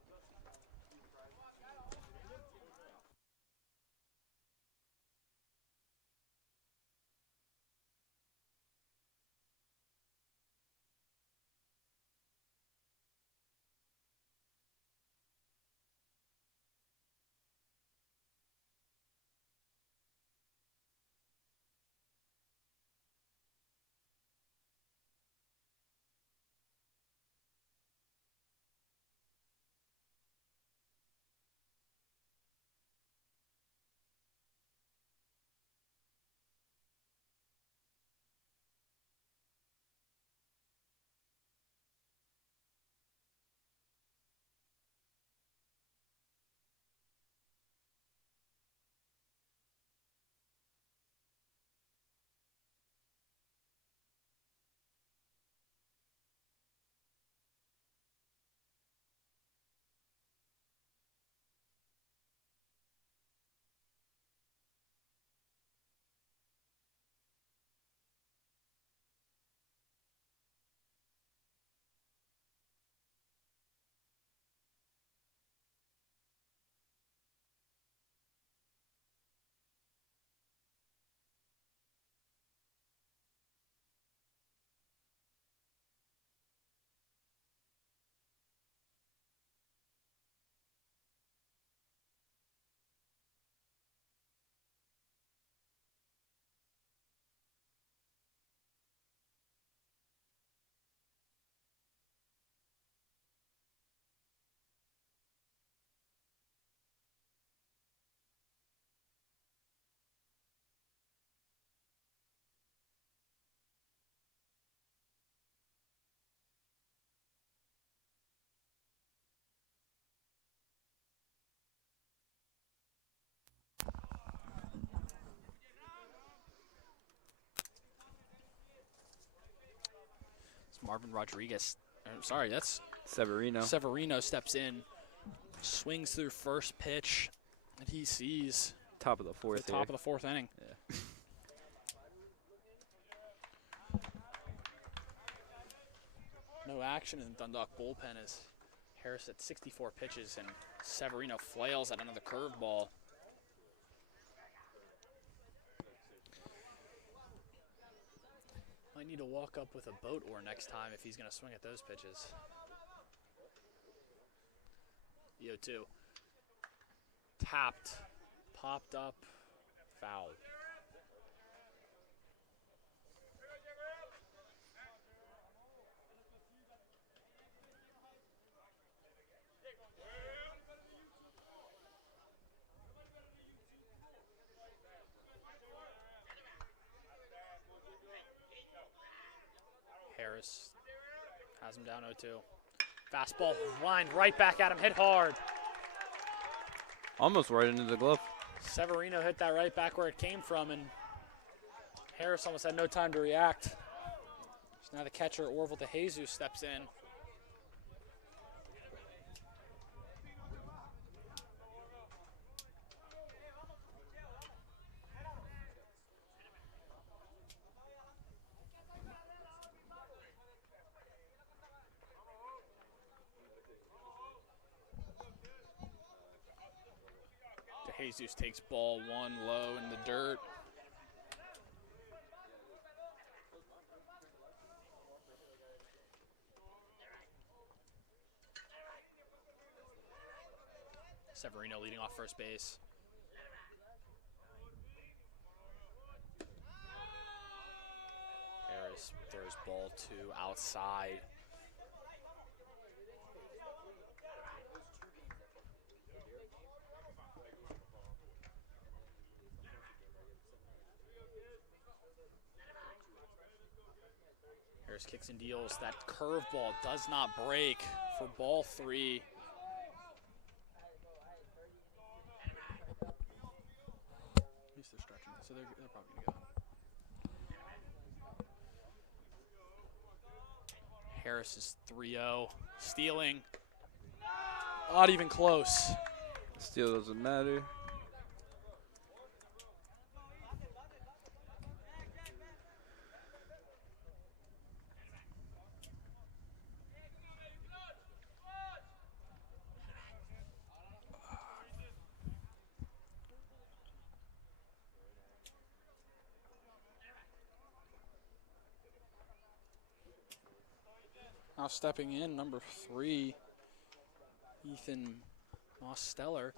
Marvin Rodriguez. Sorry, that's Severino. Severino steps in, swings through first pitch, and he sees Top of the fourth. the top of the fourth inning. Yeah. No action in the Dundalk bullpen as Harris at 64 pitches and Severino flails at another curveball. Might need to walk up with a boat oar next time if he's going to swing at those pitches. EO2. Tapped. Popped up. Foul. Harris has him down 0-2. Fastball lined right back at him, hit hard. Almost right into the glove. Severino hit that right back where it came from, and Harris almost had no time to react. So now the catcher, Orville DeJesus, steps in. DeJesus takes ball one low in the dirt. Severino leading off first base. Harris throws ball two outside. Harris kicks and deals. That curveball does not break for ball three. At least they're stretching, so they're probably going to go. Harris is 3-0. Stealing. Not even close. Steal doesn't matter. Now stepping in, number 3, Ethan Mosteller.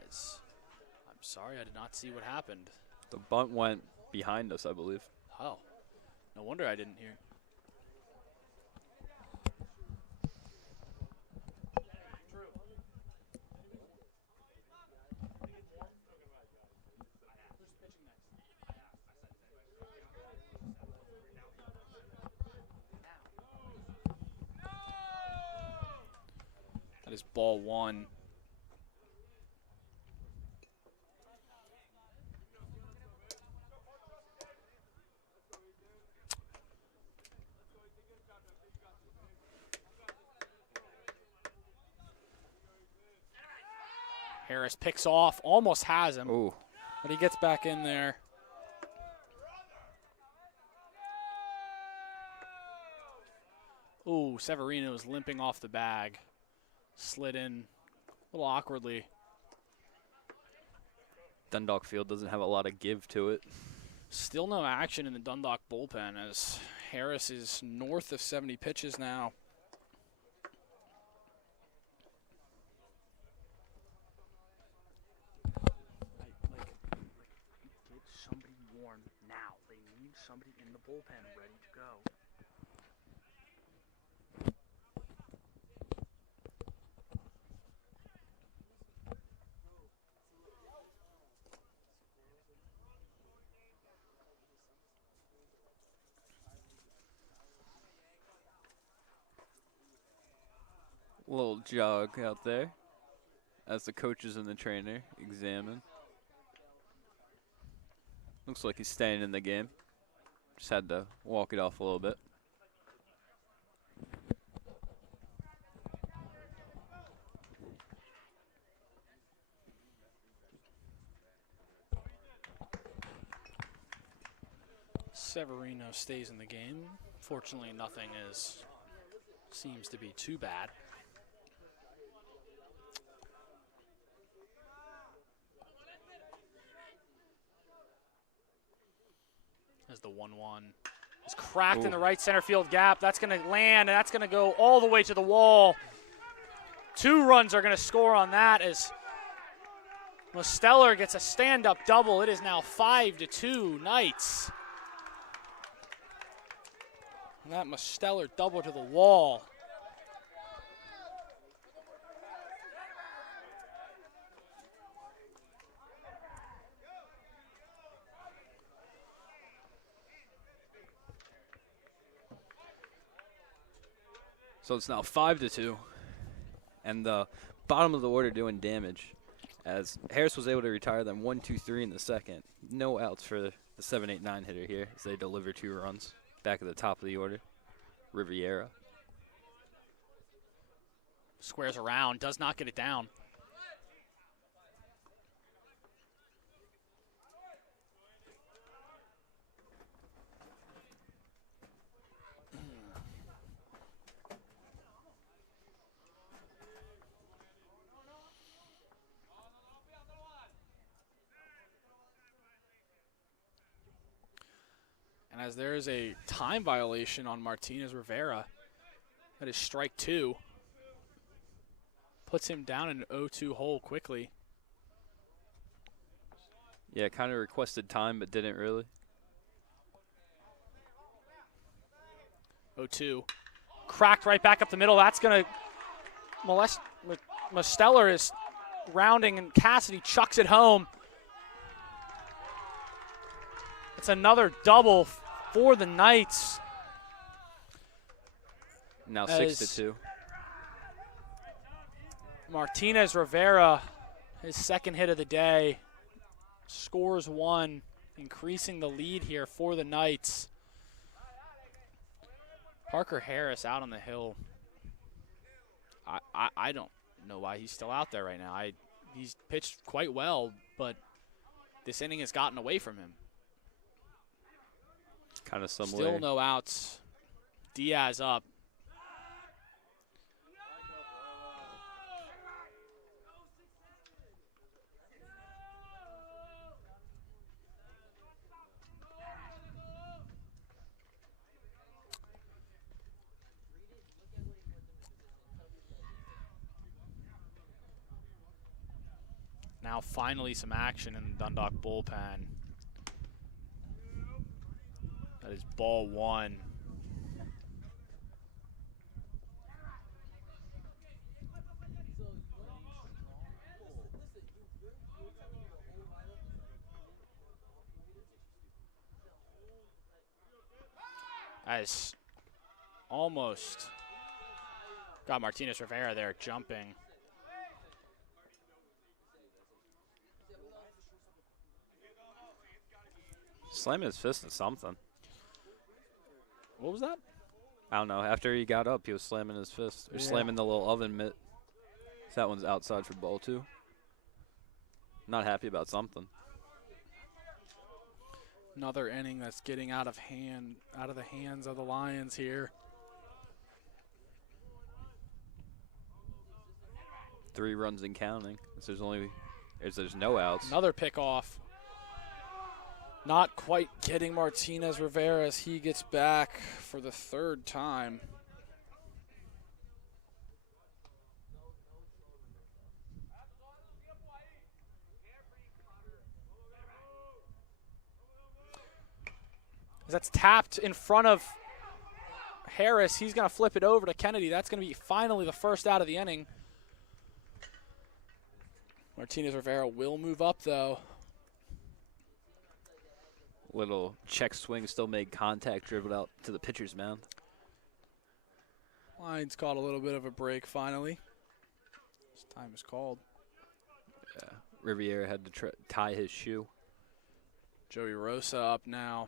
I'm sorry, I did not see what happened. The bunt went behind us, I believe. Oh, no wonder I didn't hear. That is ball one. Harris picks off, almost has him, Ooh. but he gets back in there. Ooh, Severino is limping off the bag. Slid in a little awkwardly. Dundalk Field doesn't have a lot of give to it. Still no action in the Dundalk bullpen as Harris is north of 70 pitches now. Get somebody warm now. They need somebody in the bullpen ready to go. Little jog out there as the coaches and the trainer examine. Looks like he's staying in the game. Just had to walk it off a little bit. Severino stays in the game. Fortunately, nothing seems to be too bad. As the 1-1 is cracked in the right center field gap. That's going to land, and that's going to go all the way to the wall. 2 runs are going to score on that as Mosteller gets a stand-up double. It is now 5-2 Knights. And that Mosteller double to the wall. So it's now 5-2, and the bottom of the order doing damage, as Harris was able to retire them 1-2-3 in the second. No outs for the 7-8-9 hitter here as they deliver 2 runs back at the top of the order. Riviera squares around, does not get it down. And as there is a time violation on Martinez Rivera, that is strike 2. Puts him down in an 0-2 hole quickly. Yeah, kind of requested time, but didn't really. 0-2. Cracked right back up the middle. That's going to Mosteller is rounding, and Cassidy chucks it home. It's another double for the Knights. Now 6-2. Martinez Rivera, his second hit of the day, scores 1, increasing the lead here for the Knights. Parker Harris out on the hill. I don't know why he's still out there right now. He's pitched quite well, but this inning has gotten away from him. Kind of similar. Still no outs. Diaz up. Now finally some action in the Dundalk bullpen. That is ball 1. As almost got Martinez Rivera there jumping. Slamming his fist at something. What was that? I don't know. After he got up, he was slamming his fist. Or slamming the little oven mitt. That one's outside for ball 2. Not happy about something. Another inning that's getting out of the hands of the Lions here. 3 runs and counting. There's no outs. Another pickoff. Not quite getting Martinez Rivera as he gets back for the 3rd time. That's tapped in front of Harris. He's going to flip it over to Kennedy. That's going to be finally the first out of the inning. Martinez Rivera will move up, though. Little check swing, still made contact, dribbled out to the pitcher's mound. Lions caught a little bit of a break finally. This time is called. Yeah, Riviera had to tie his shoe. Joey Rosa up now.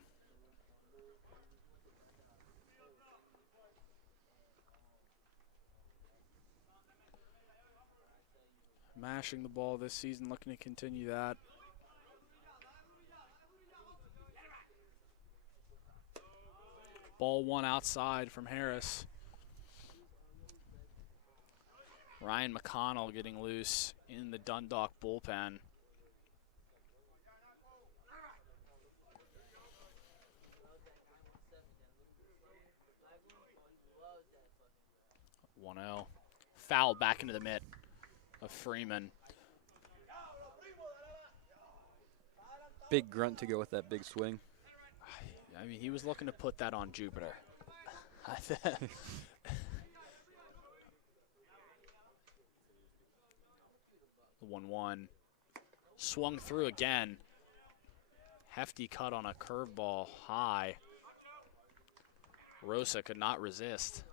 mashing the ball this season, looking to continue that. Ball one outside from Harris. Ryan McConnell getting loose in the Dundalk bullpen. One-0. Foul back into the mitt of Freeman. Big grunt to go with that big swing. I mean, he was looking to put that on Jupiter. The 1-1. Swung through again. Hefty cut on a curveball high. Rosa could not resist.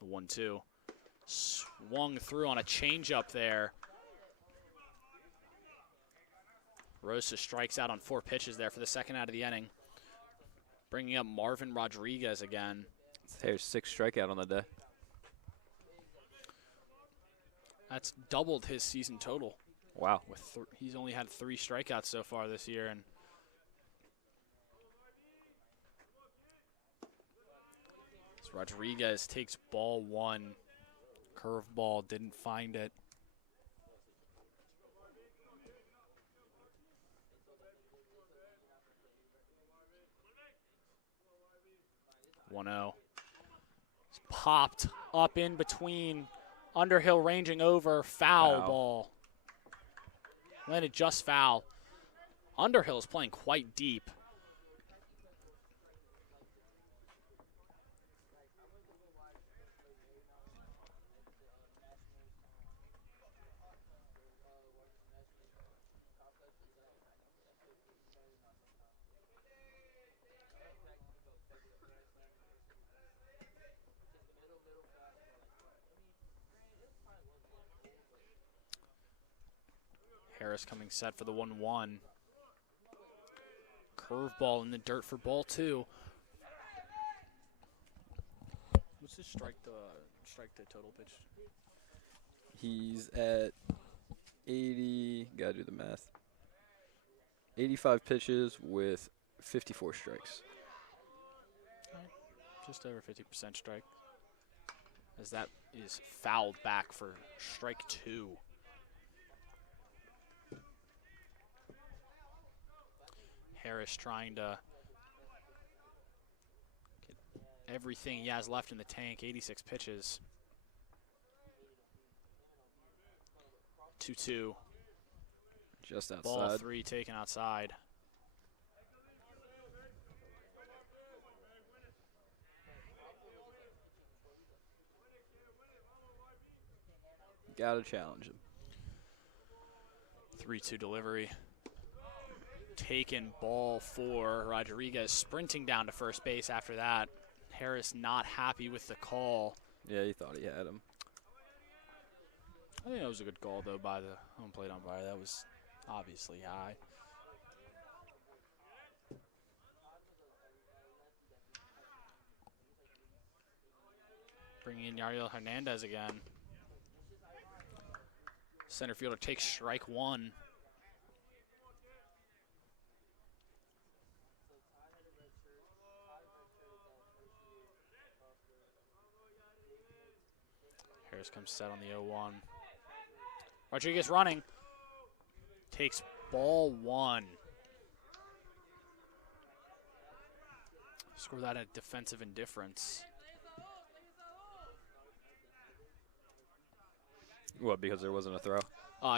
The 1-2. Swung through on a changeup there. Rosa strikes out on 4 pitches there for the second out of the inning. Bringing up Marvin Rodriguez again. There's 6 strikeout on the day. That's doubled his season total. Wow. He's only had 3 strikeouts so far this year, and Rodriguez takes ball 1. Curveball, didn't find it. It's popped up in between. Underhill ranging over. Foul ball. Landed just foul. Underhill is playing quite deep. Harris coming set for the 1-1. Curveball in the dirt for ball 2. What's his strike to total pitch? He's at 80, gotta do the math. 85 pitches with 54 strikes. Just over 50% strike. As that is fouled back for strike 2. Harris trying to get everything he has left in the tank. 86 pitches. 2-2. Just outside. Ball 3 taken outside. Gotta challenge him. 3-2 delivery. Taken ball 4. Rodriguez sprinting down to first base after that. Harris not happy with the call. Yeah, he thought he had him. I think that was a good call, though, by the home plate umpire. That was obviously high. Bringing in Yariel Hernandez again. Center fielder takes strike 1. Harris comes set on the 0-1. Rodriguez running. Takes ball 1. Score that at defensive indifference. What, because there wasn't a throw?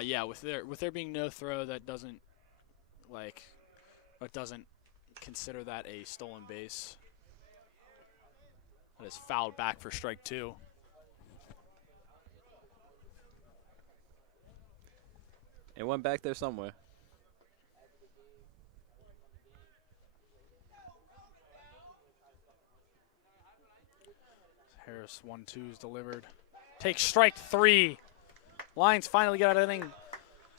Yeah, with there being no throw, that doesn't consider that a stolen base. That is fouled back for strike 2. It went back there somewhere. Harris 1-2 is delivered. Takes strike 3. Lions finally got out of inning.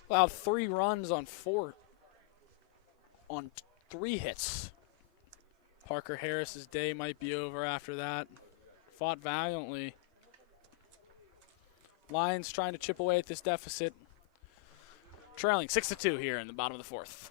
Allowed 3 runs on 4 on 3 hits. Parker Harris's day might be over after that. Fought valiantly. Lions trying to chip away at this deficit. Trailing 6-2 here in the bottom of the 4th.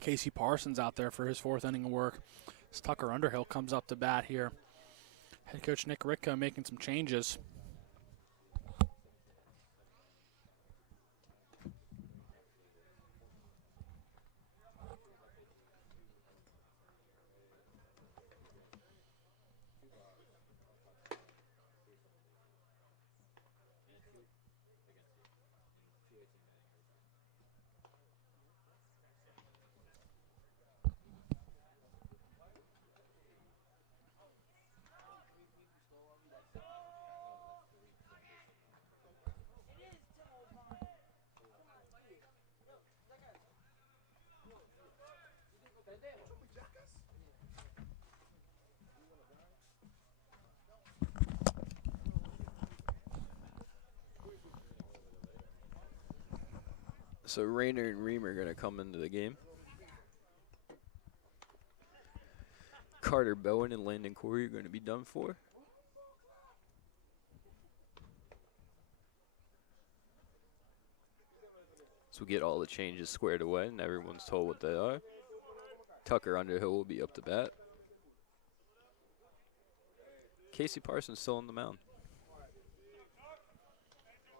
Casey Parsons out there for his 4th inning of work. As Tucker Underhill comes up to bat here. Head coach Nick Ritka making some changes. So Rayner and Ream are going to come into the game. Carter Bowen and Landon Corey are going to be done for. So we get all the changes squared away and everyone's told what they are. Tucker Underhill will be up to bat. Casey Parsons still on the mound.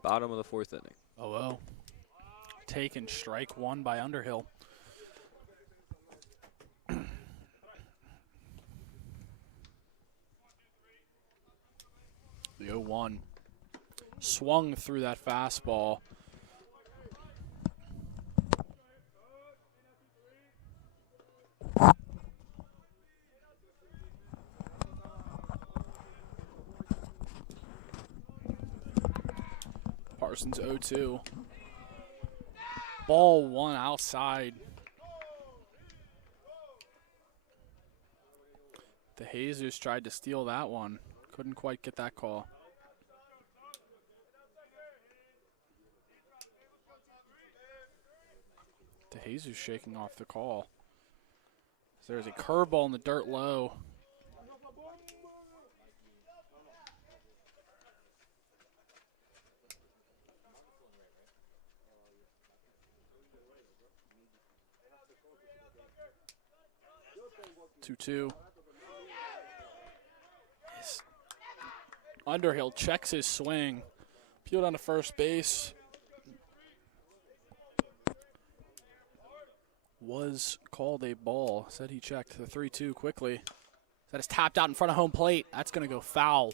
Bottom of the 4th inning. Oh, well. Taken strike 1 by Underhill. The 0-1 swung through that fastball. Parsons 0-2. Ball 1 outside. The Jesus tried to steal that one. Couldn't quite get that call. De Jesus shaking off the call. There's a curveball in the dirt low. Two. Underhill checks his swing. Peeled on to first base. Was called a ball. Said he checked the 3-2 quickly. That is tapped out in front of home plate. That's going to go foul.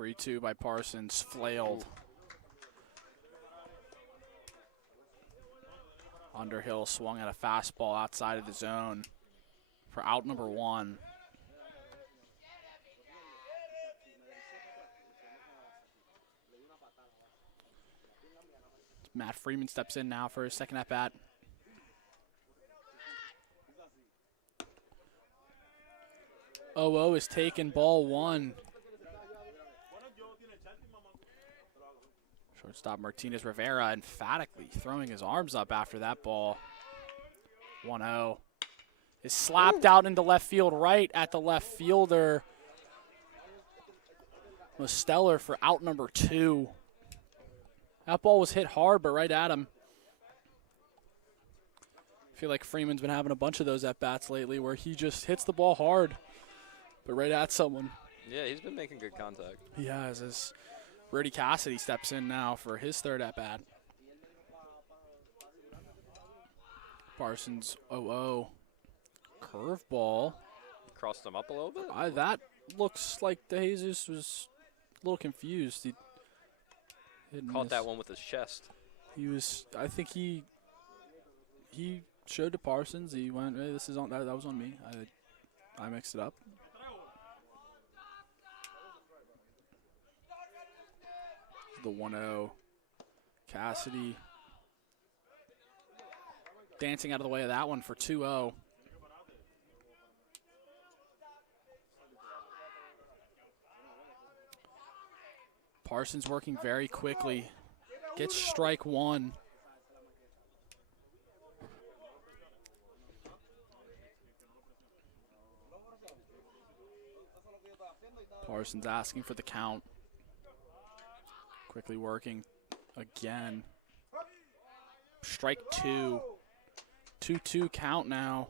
3-2 by Parsons, flailed. Underhill swung at a fastball outside of the zone for out number 1. Matt Freeman steps in now for his second at-bat. Is taken ball 1. Shortstop Martinez Rivera emphatically throwing his arms up after that ball. 1-0. Is slapped out into left field, right at the left fielder. Mosteller for out number 2. That ball was hit hard, but right at him. I feel like Freeman's been having a bunch of those at-bats lately where he just hits the ball hard, but right at someone. Yeah, he's been making good contact. He has. As Brody Cassidy steps in now for his third at-bat. Parsons 0-0. Curveball. Crossed him up a little bit? That looks like DeJesus was a little confused. He caught that one with his chest. He was. I think he showed to Parsons. He went, "Hey, this is on. That was on me. I mixed it up." The 1-0. Cassidy dancing out of the way of that one for 2-0. Parsons working very quickly. Gets strike 1. Parsons asking for the count. Quickly working again. Strike 2. 2-2 count now.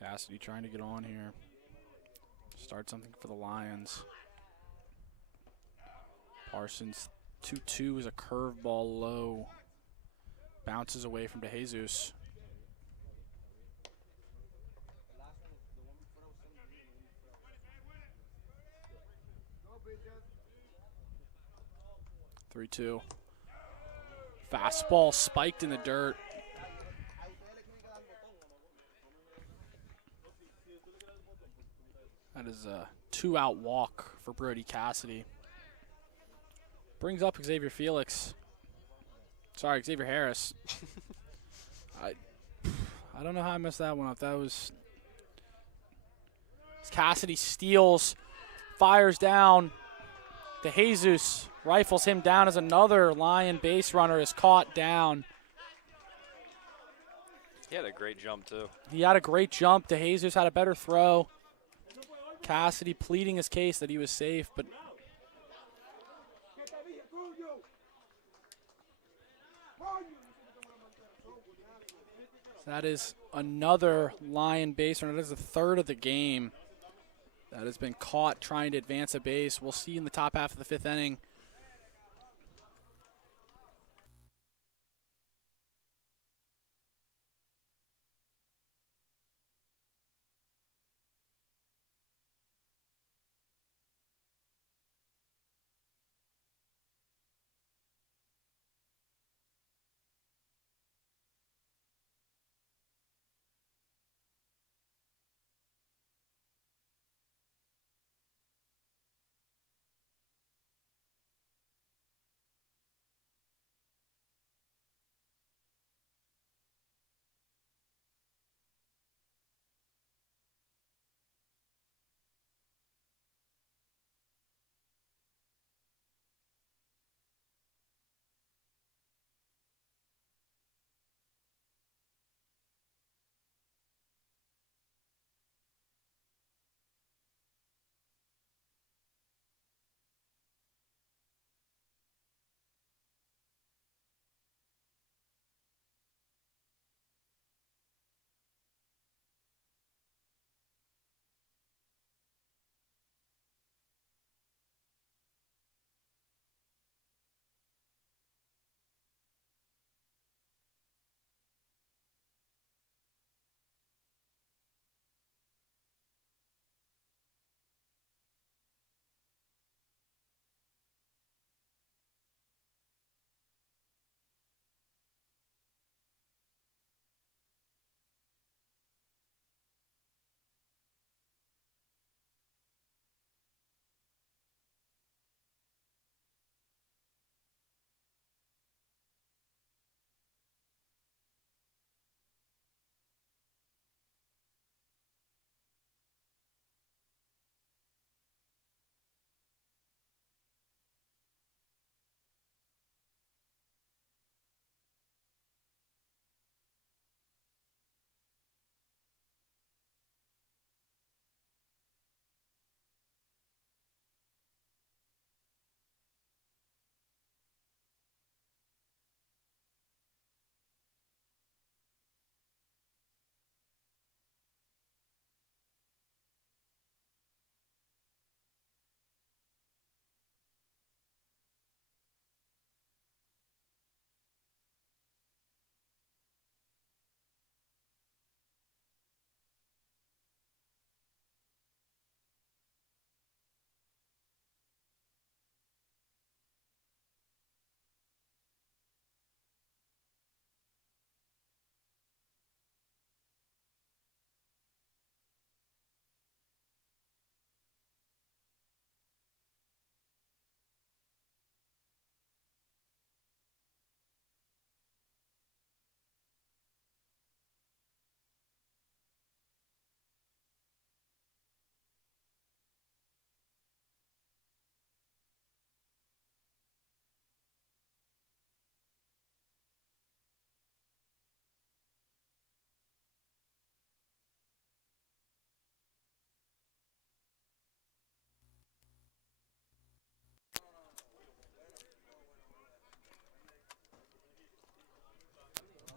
Cassidy trying to get on here. Start something for the Lions. Parsons 2-2 is a curveball low. Bounces away from DeJesus. Three-two. Fastball spiked in the dirt. That is a 2-out walk for Brody Cassidy. Brings up Xavier Felix. Sorry, Xavier Harris. I don't know how I messed that one up. That was Cassidy steals, fires down. DeJesus rifles him down as another Lion base runner is caught down. He had a great jump, too. He had a great jump. DeJesus had a better throw. Cassidy pleading his case that he was safe, but that is another Lion base runner. That is the third of the game that has been caught trying to advance a base. We'll see in the top half of the 5th inning.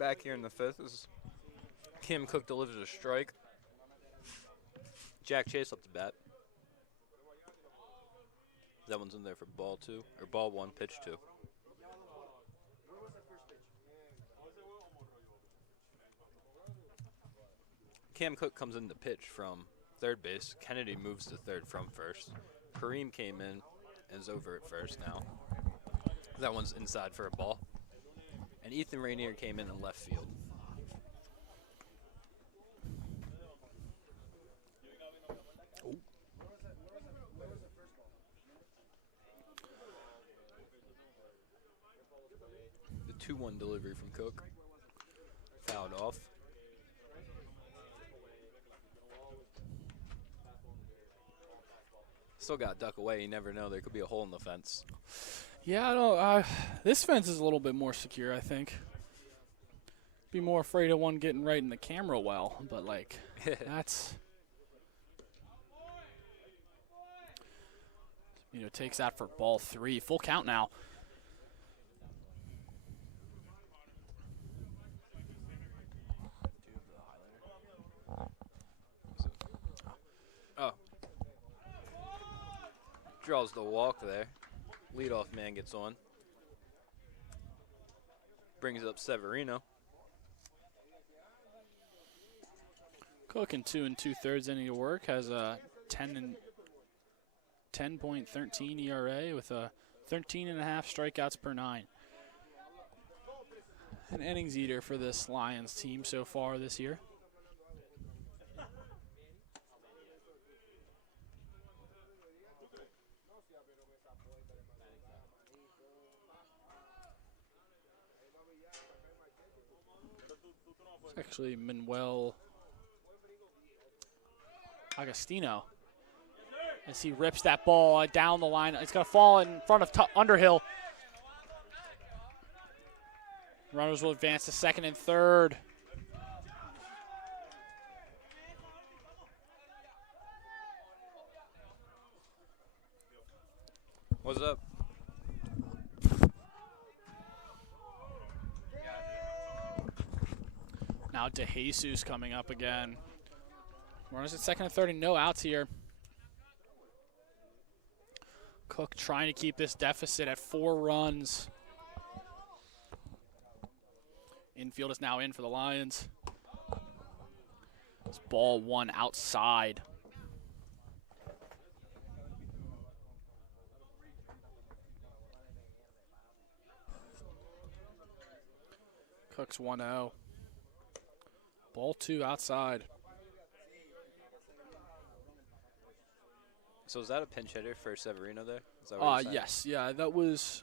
back here in the fifth as Kim Cook delivers a strike. Jack Chase up to bat. That one's in there for ball 2, or ball 1, pitch 2. Cam Cook comes in to pitch from third base. Kennedy moves to third from first. Kareem came in and is over at first now. That one's inside for a ball. And Ethan Rainier came in left field. The 2-1 delivery from Cook. Fouled off. Still got to duck away. You never know. There could be a hole in the fence. Yeah, I don't. This fence is a little bit more secure, I think. Be more afraid of one getting right in the camera well, but like that's. Takes that for ball 3. Full count now. Oh. Draws the walk there. Leadoff man gets on. Brings up Severino. Cook in 2 2/3 inning of work has a 10.13 ERA with a 13.5 strikeouts per 9. An innings eater for this Lions team so far this year. It's actually Manuel Agostino as he rips that ball down the line. It's going to fall in front of Underhill. Runners will advance to second and third. What's up? Now DeJesus coming up again. Runners at second and third and no outs here. Cook trying to keep this deficit at 4 runs. Infield is now in for the Lions. It's ball 1 outside. Cook's 1-0. Ball 2 outside. So is that a pinch hitter for Severino there? Is that what you're saying? Yes. Yeah, that was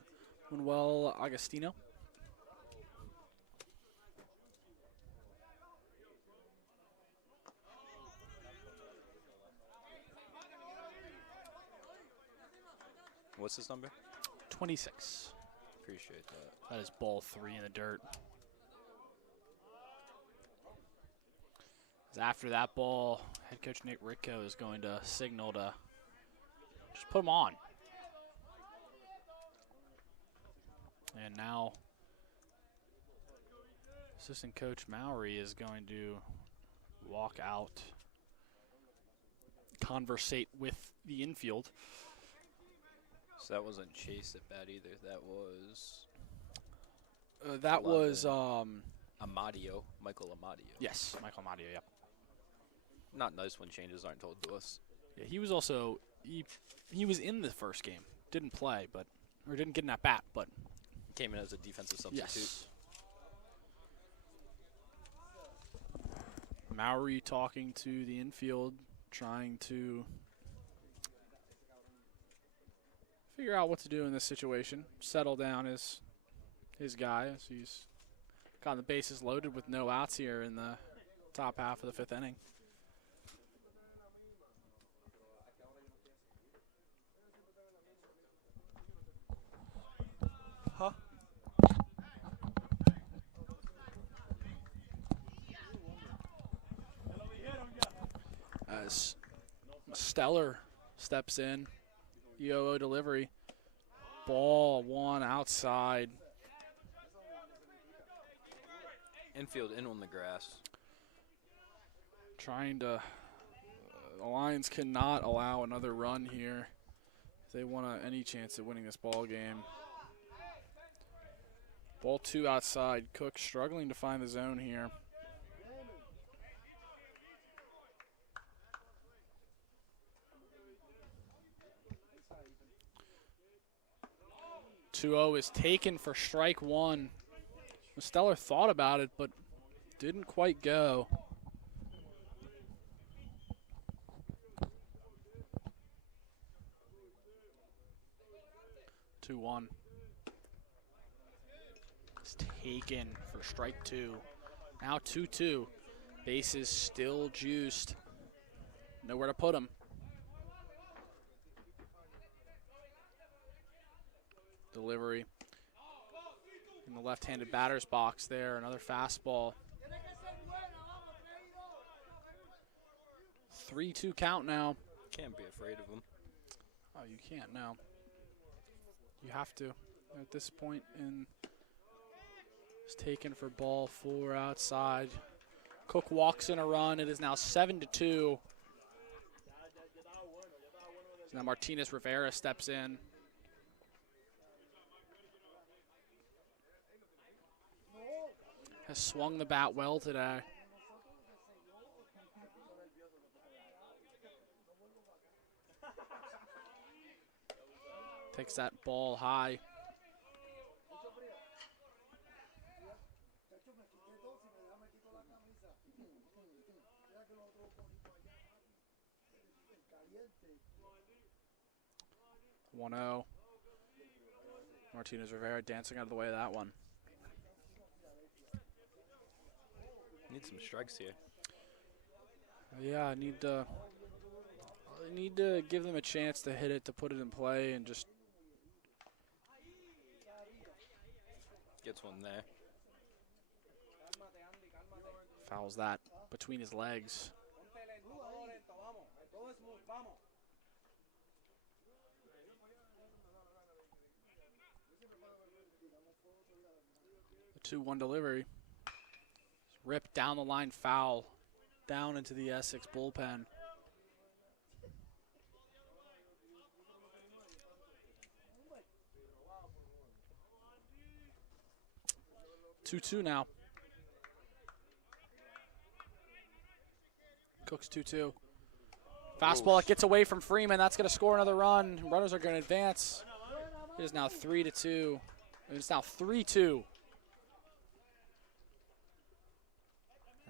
Manuel Agostino. What's his number? 26. Appreciate that. That is ball 3 in the dirt. After that ball, head coach Nick Ritko is going to signal to just put him on. And now assistant coach Mowry is going to walk out, conversate with the infield. So that wasn't Chase at bat either. That was... That was... Amadio. Michael Amadio. Yes, Michael Amadio, yeah. Not nice when changes aren't told to us. Yeah, he was also... He was in the first game. Didn't play, but... Or didn't get an at-bat, but... Came in as a defensive substitute. Yes. Mowry talking to the infield, trying to figure out what to do in this situation. Settle down his guy as he's got the bases loaded with no outs here in the top half of the 5th inning. As Stellar steps in, EOO delivery, ball 1 outside. Infield in on the grass. Trying to. The Lions cannot allow another run here if they want any chance at winning this ball game. Ball 2 outside. Cook struggling to find the zone here. (2-0) is taken for strike 1. Steller thought about it, but didn't quite go. (2-1). It's taken for strike 2. Now 2-2. Bases still juiced. Nowhere to put him. Delivery in the left-handed batter's box there. Another fastball. 3-2 count now. Can't be afraid of him. Oh, you can't now. You have to. At this point, it's taken for ball 4 outside. Cook walks in a run. It is now 7-2. Now Martinez Rivera steps in. Has swung the bat well today. Takes that ball high. (1-0). Martinez Rivera dancing out of the way of that one. Need some strikes here. Yeah, I need to give them a chance to hit it, to put it in play, and just gets one there. fouls that between his legs. The 2-1 delivery. Ripped down the line, foul. Down into the Essex bullpen. (2-2) now. Cook's 2-2. Fastball, it gets away from Freeman. That's going to score another run. Runners are going to advance. It is now 3-2. It's now 3-2.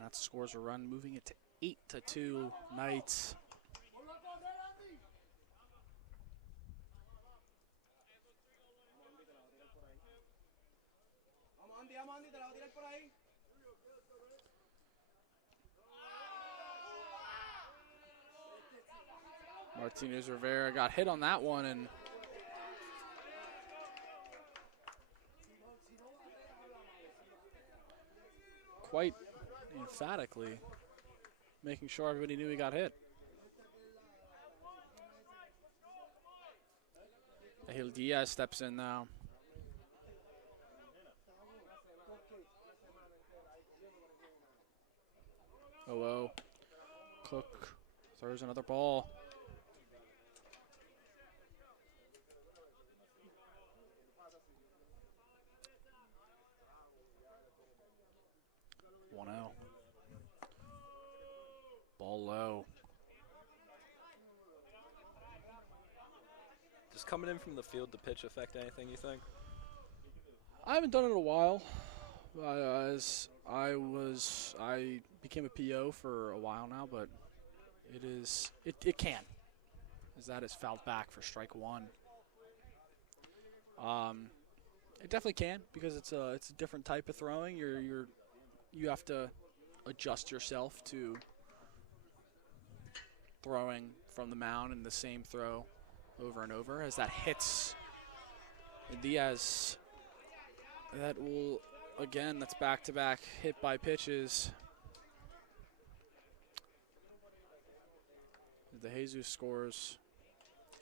That scores a run, moving it to 8-2 Knights. Martinez Rivera got hit on that one, and quite emphatically making sure everybody knew he got hit. Ahil Diaz steps in now. Oh, Cook throws another ball. Ball low. Does coming in from the field to pitch affect anything, you think? I haven't done it in a while. As I became a PO for a while now, but it can. As that is fouled back for strike 1. It definitely can, because it's a different type of throwing. You have to adjust yourself to throwing from the mound in the same throw over and over. As that hits Diaz, that will, again, that's back-to-back hit by pitches. The Jesus scores.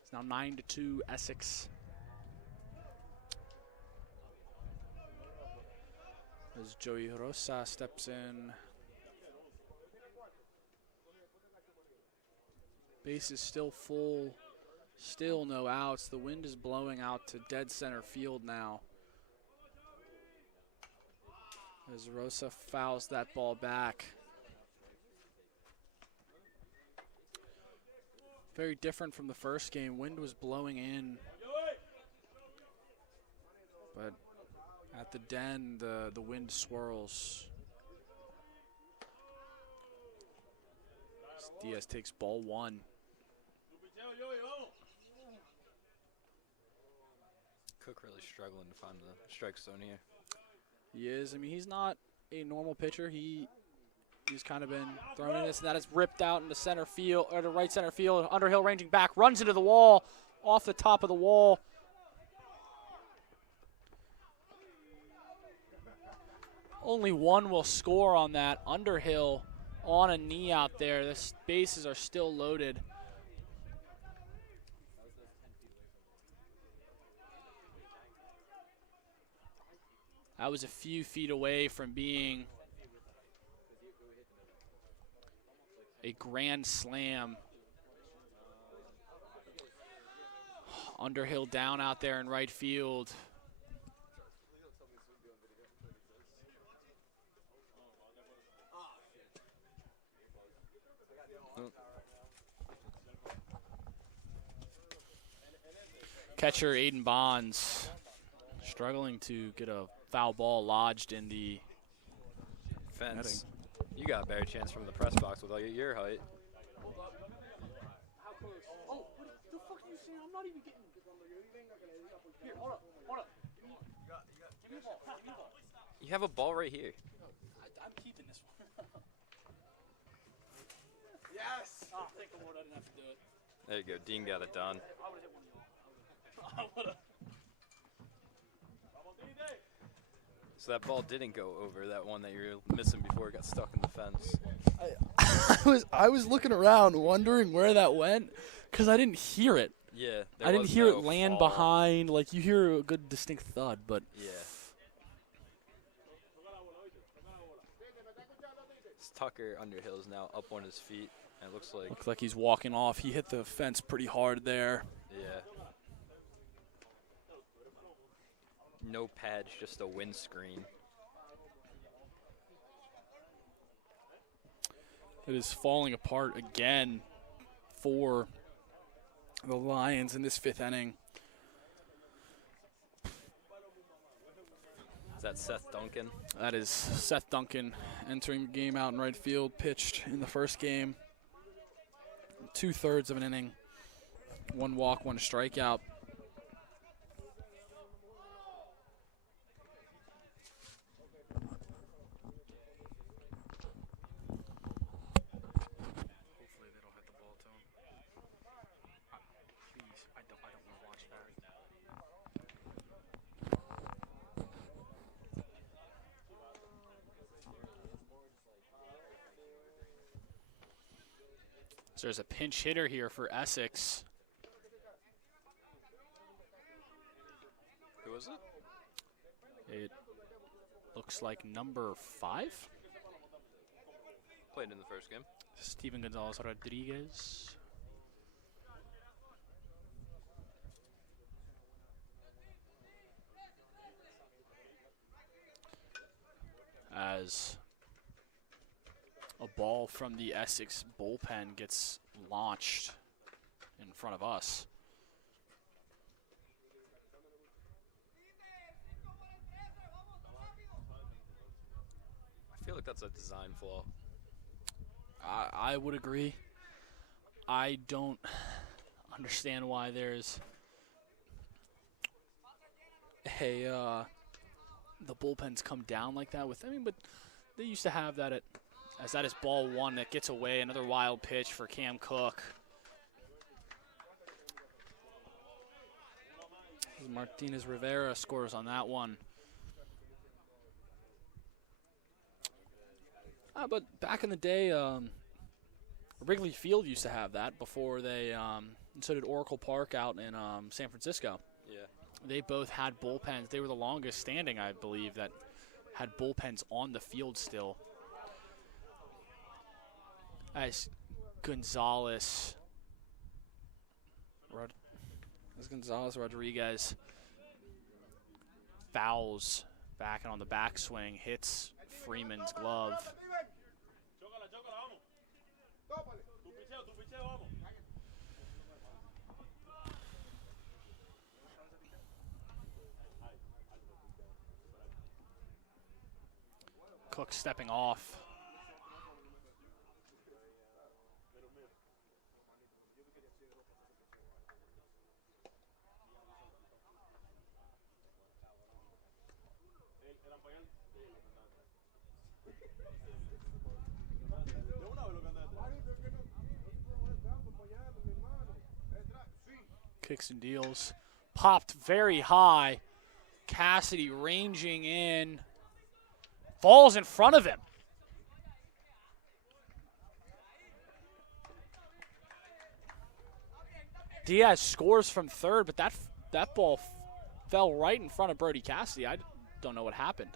It's now 9-2 Essex. as Joey Rosa steps in. Base is still full. Still no outs. The wind is blowing out to dead center field now. As Rosa fouls that ball back. Very different from the first game. Wind was blowing in. But at the den, the wind swirls. Diaz takes ball 1. Cook really struggling to find the strike zone here. He is. I mean, he's not a normal pitcher. He's kind of been thrown in this, and that is ripped out into center field, or to right center field. Underhill ranging back, runs into the wall, off the top of the wall. Only one will score on that. Underhill on a knee out there. The bases are still loaded. That was a few feet away from being a grand slam. Underhill down out there in right field. Catcher Aiden Bonds struggling to get a foul ball lodged in the Fence. You got a better chance from the press box with all your height. How close? Oh, what the fuck are you saying? I'm not even getting. Here, hold up. Give me the ball. You have a ball right here. I'm keeping this one. Yes! Oh, thank the Lord I didn't have to do it. There you go. Dean got it done. I would have hit one of you. I would have. So that ball didn't go over, that one that you were missing before it got stuck in the fence. I was looking around wondering where that went because I didn't hear it. Yeah. I didn't hear it land behind. Like, you hear a good distinct thud, but. Yeah. Tucker Underhill is now up on his feet, and it looks like he's walking off. He hit the fence pretty hard there. Yeah. No pads, just a windscreen. It is falling apart again for the Lions in this 5th inning. Is that Seth Duncan? That is Seth Duncan entering the game out in right field, pitched in the first game. 2/3 of an inning. 1 walk, 1 strikeout. Hopefully they don't hit the ball to him. Please, I don't want to watch that. So there's a pinch hitter here for Essex. Who was it? It looks like number 5. Played in the first game. Steven Gonzalez Rodriguez. As a ball from the Essex bullpen gets launched in front of us. I feel like that's a design flaw. I would agree. I don't understand why there's the bullpens come down like that with. I mean, but they used to have that as that is ball 1 that gets away. Another wild pitch for Cam Cook. Martinez Rivera scores on that one. But back in the day, Wrigley Field used to have that before they, and so did Oracle Park out in San Francisco. Yeah. They both had bullpens. They were the longest standing, I believe, that had bullpens on the field still. As Gonzalez Rodriguez fouls back and on the backswing, hits Freeman's glove. Cook stepping off. Kicks and deals. Popped very high. Cassidy ranging in. Falls in front of him. Diaz scores from third, but that ball fell right in front of Brody Cassidy. I don't know what happened.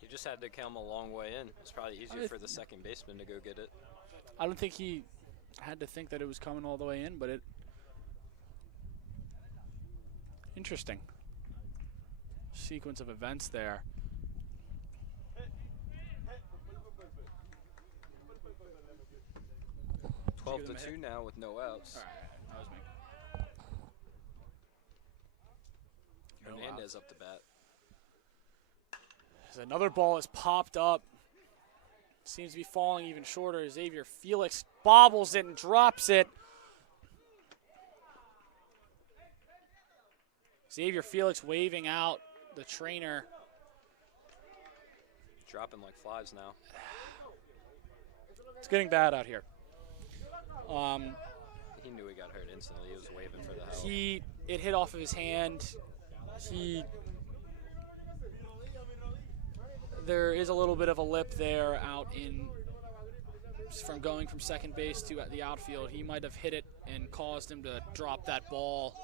He just had to come a long way in. It's probably easier for the second baseman to go get it. I don't think he had to think that it was coming all the way in, but it... Interesting sequence of events there. Twelve to 2 now with no outs. All right, that was me. Hernandez up to bat. As another ball is popped up. Seems to be falling even shorter. Xavier Felix bobbles it and drops it. Xavier Felix waving out the trainer. Dropping like flies now. It's getting bad out here. He knew he got hurt instantly. He was waving for the help. It hit off of his hand. There is a little bit of a lip there out in from going from second base to the outfield. He might have hit it and caused him to drop that ball.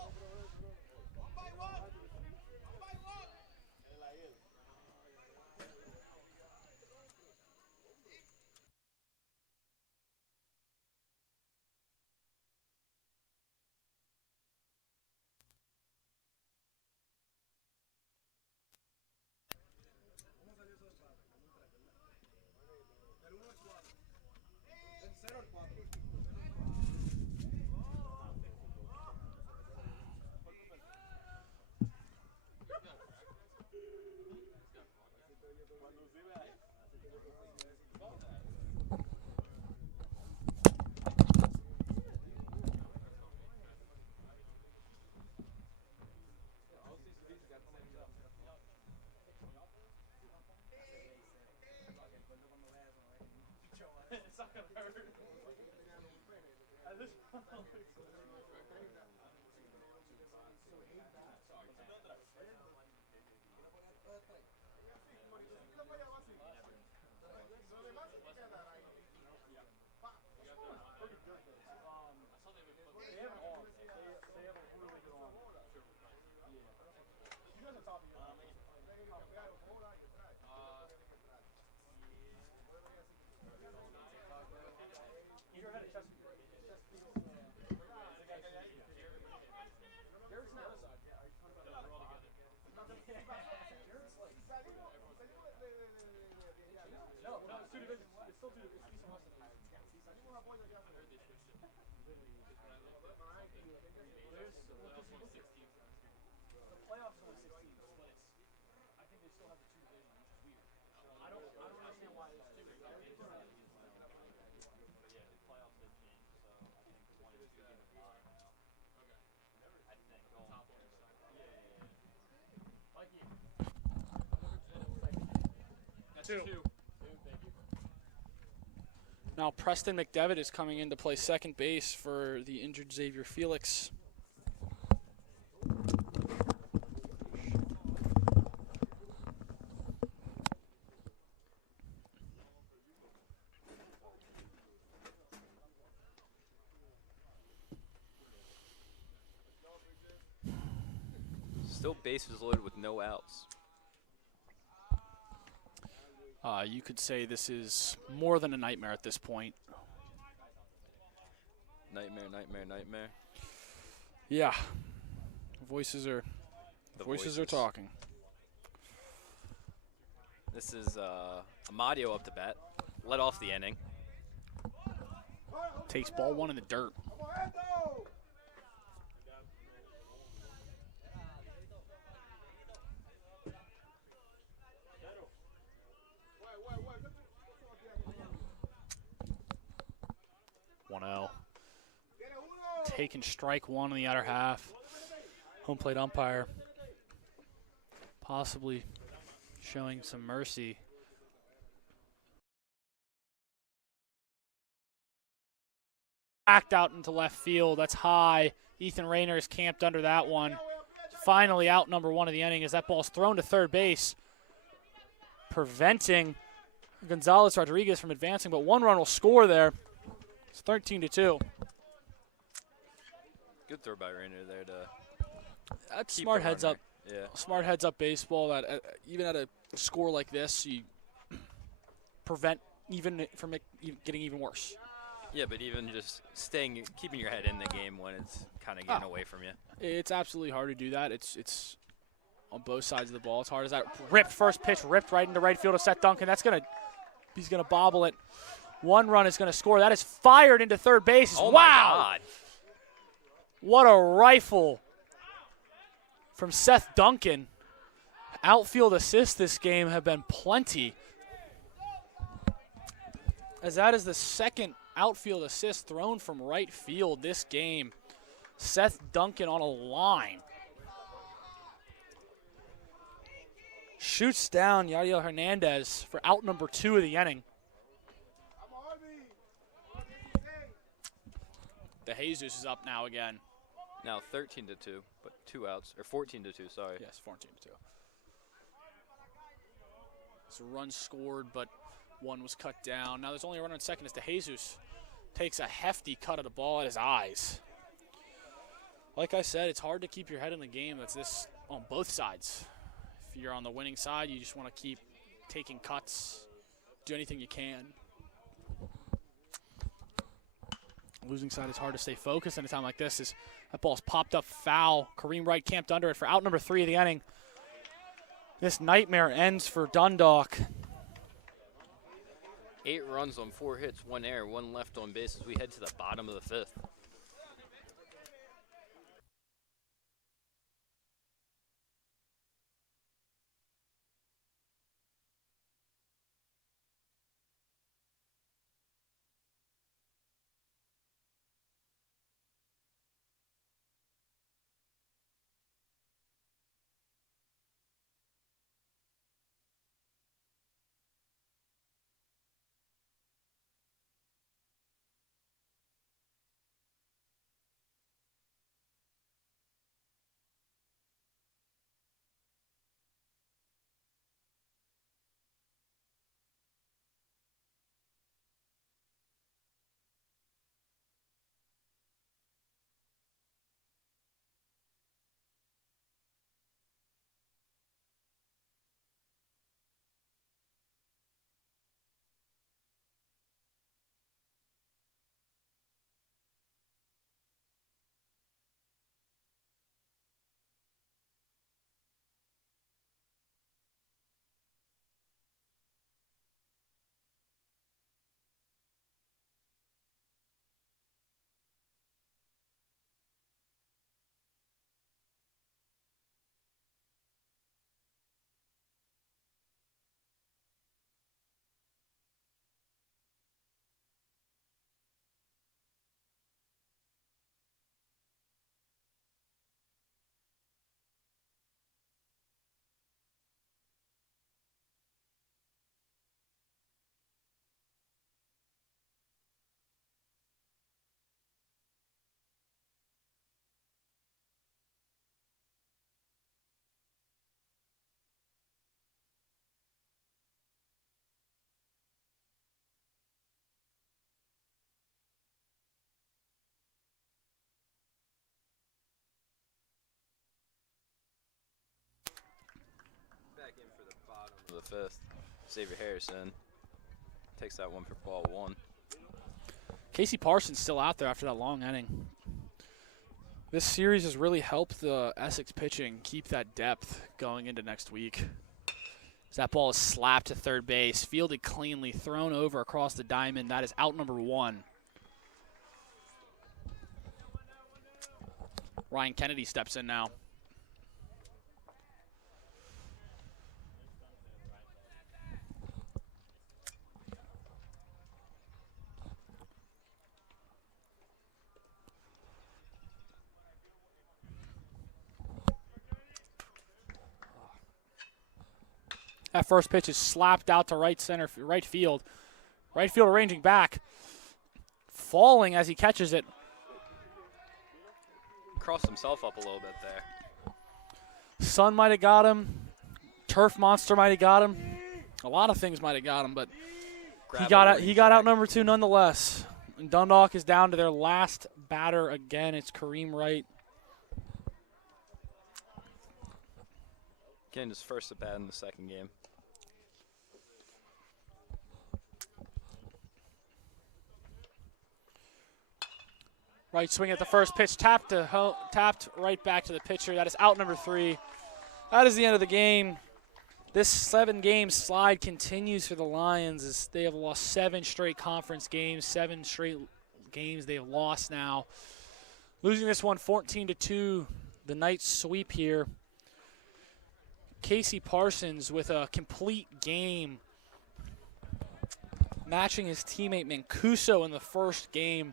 Now Preston McDevitt is coming in to play second base for the injured Xavier Felix. Still bases loaded with no outs. You could say this is more than a nightmare at this point. Nightmare, nightmare, nightmare. Yeah. Voices are talking. This is Amadio up to bat. Led off the inning. Takes ball one in the dirt. Taking strike one in the outer half. Home plate umpire possibly showing some mercy. Backed out into left field. That's high. Ethan Rayner is camped under that one. Finally out number one of the inning as that ball's thrown to third base, preventing Gonzalez Rodriguez from advancing, but one run will score there. It's 13-2. Good throw by Rayner there to That's smart heads up. Yeah. Smart heads up baseball. That even at a score like this, you prevent even from it getting even worse. Yeah, but even just keeping your head in the game when it's kind of getting away from you. It's absolutely hard to do that. It's on both sides of the ball. It's hard as that. Ripped first pitch, ripped right into right field of Seth Duncan. He's gonna bobble it. One run is gonna score. That is fired into third base. Oh wow! My God. What a rifle from Seth Duncan. Outfield assists this game have been plenty, as that is the second outfield assist thrown from right field this game. Seth Duncan on a line. Shoots down Yadiel Hernandez for out number 2 of the inning. De Jesus is up now again. Now 13-2, but 2 outs, or 14-2, sorry. Yes, 14-2. So a run scored, but one was cut down. Now there's only a runner on second as De Jesus takes a hefty cut of the ball at his eyes. Like I said, it's hard to keep your head in the game that's this on both sides. If you're on the winning side, you just want to keep taking cuts, do anything you can. Losing side, it's hard to stay focused in a time like this. That ball's popped up foul. Kareem Wright camped under it for out number 3 of the inning. This nightmare ends for Dundalk. 8 runs on 4 hits, 1 error, 1 left on base as we head to the bottom of the 5th. Back in for the bottom of the 5th. Xavier Harrison takes that one for ball 1. Casey Parsons still out there after that long inning. This series has really helped the Essex pitching keep that depth going into next week. As that ball is slapped to third base, fielded cleanly, thrown over across the diamond. That is out number 1. Ryan Kennedy steps in now. That first pitch is slapped out to right field. Right field arranging back. Falling as he catches it. Crossed himself up a little bit there. Sun might have got him. Turf Monster might have got him. A lot of things might have got him, but he got out number 2 nonetheless. And Dundalk is down to their last batter again. It's Kareem Wright. Getting his first at bat in the second game. Right swing at the first pitch, tapped right back to the pitcher. That is out number 3. That is the end of the game. This 7-game slide continues for the Lions as they have lost 7 straight conference games, 7 straight games they have lost now. Losing this one 14-2, the night sweep here. Casey Parsons with a complete game, matching his teammate Mancuso in the first game.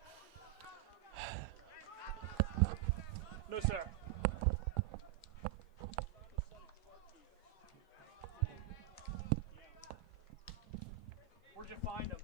No, sir. Where'd you find him?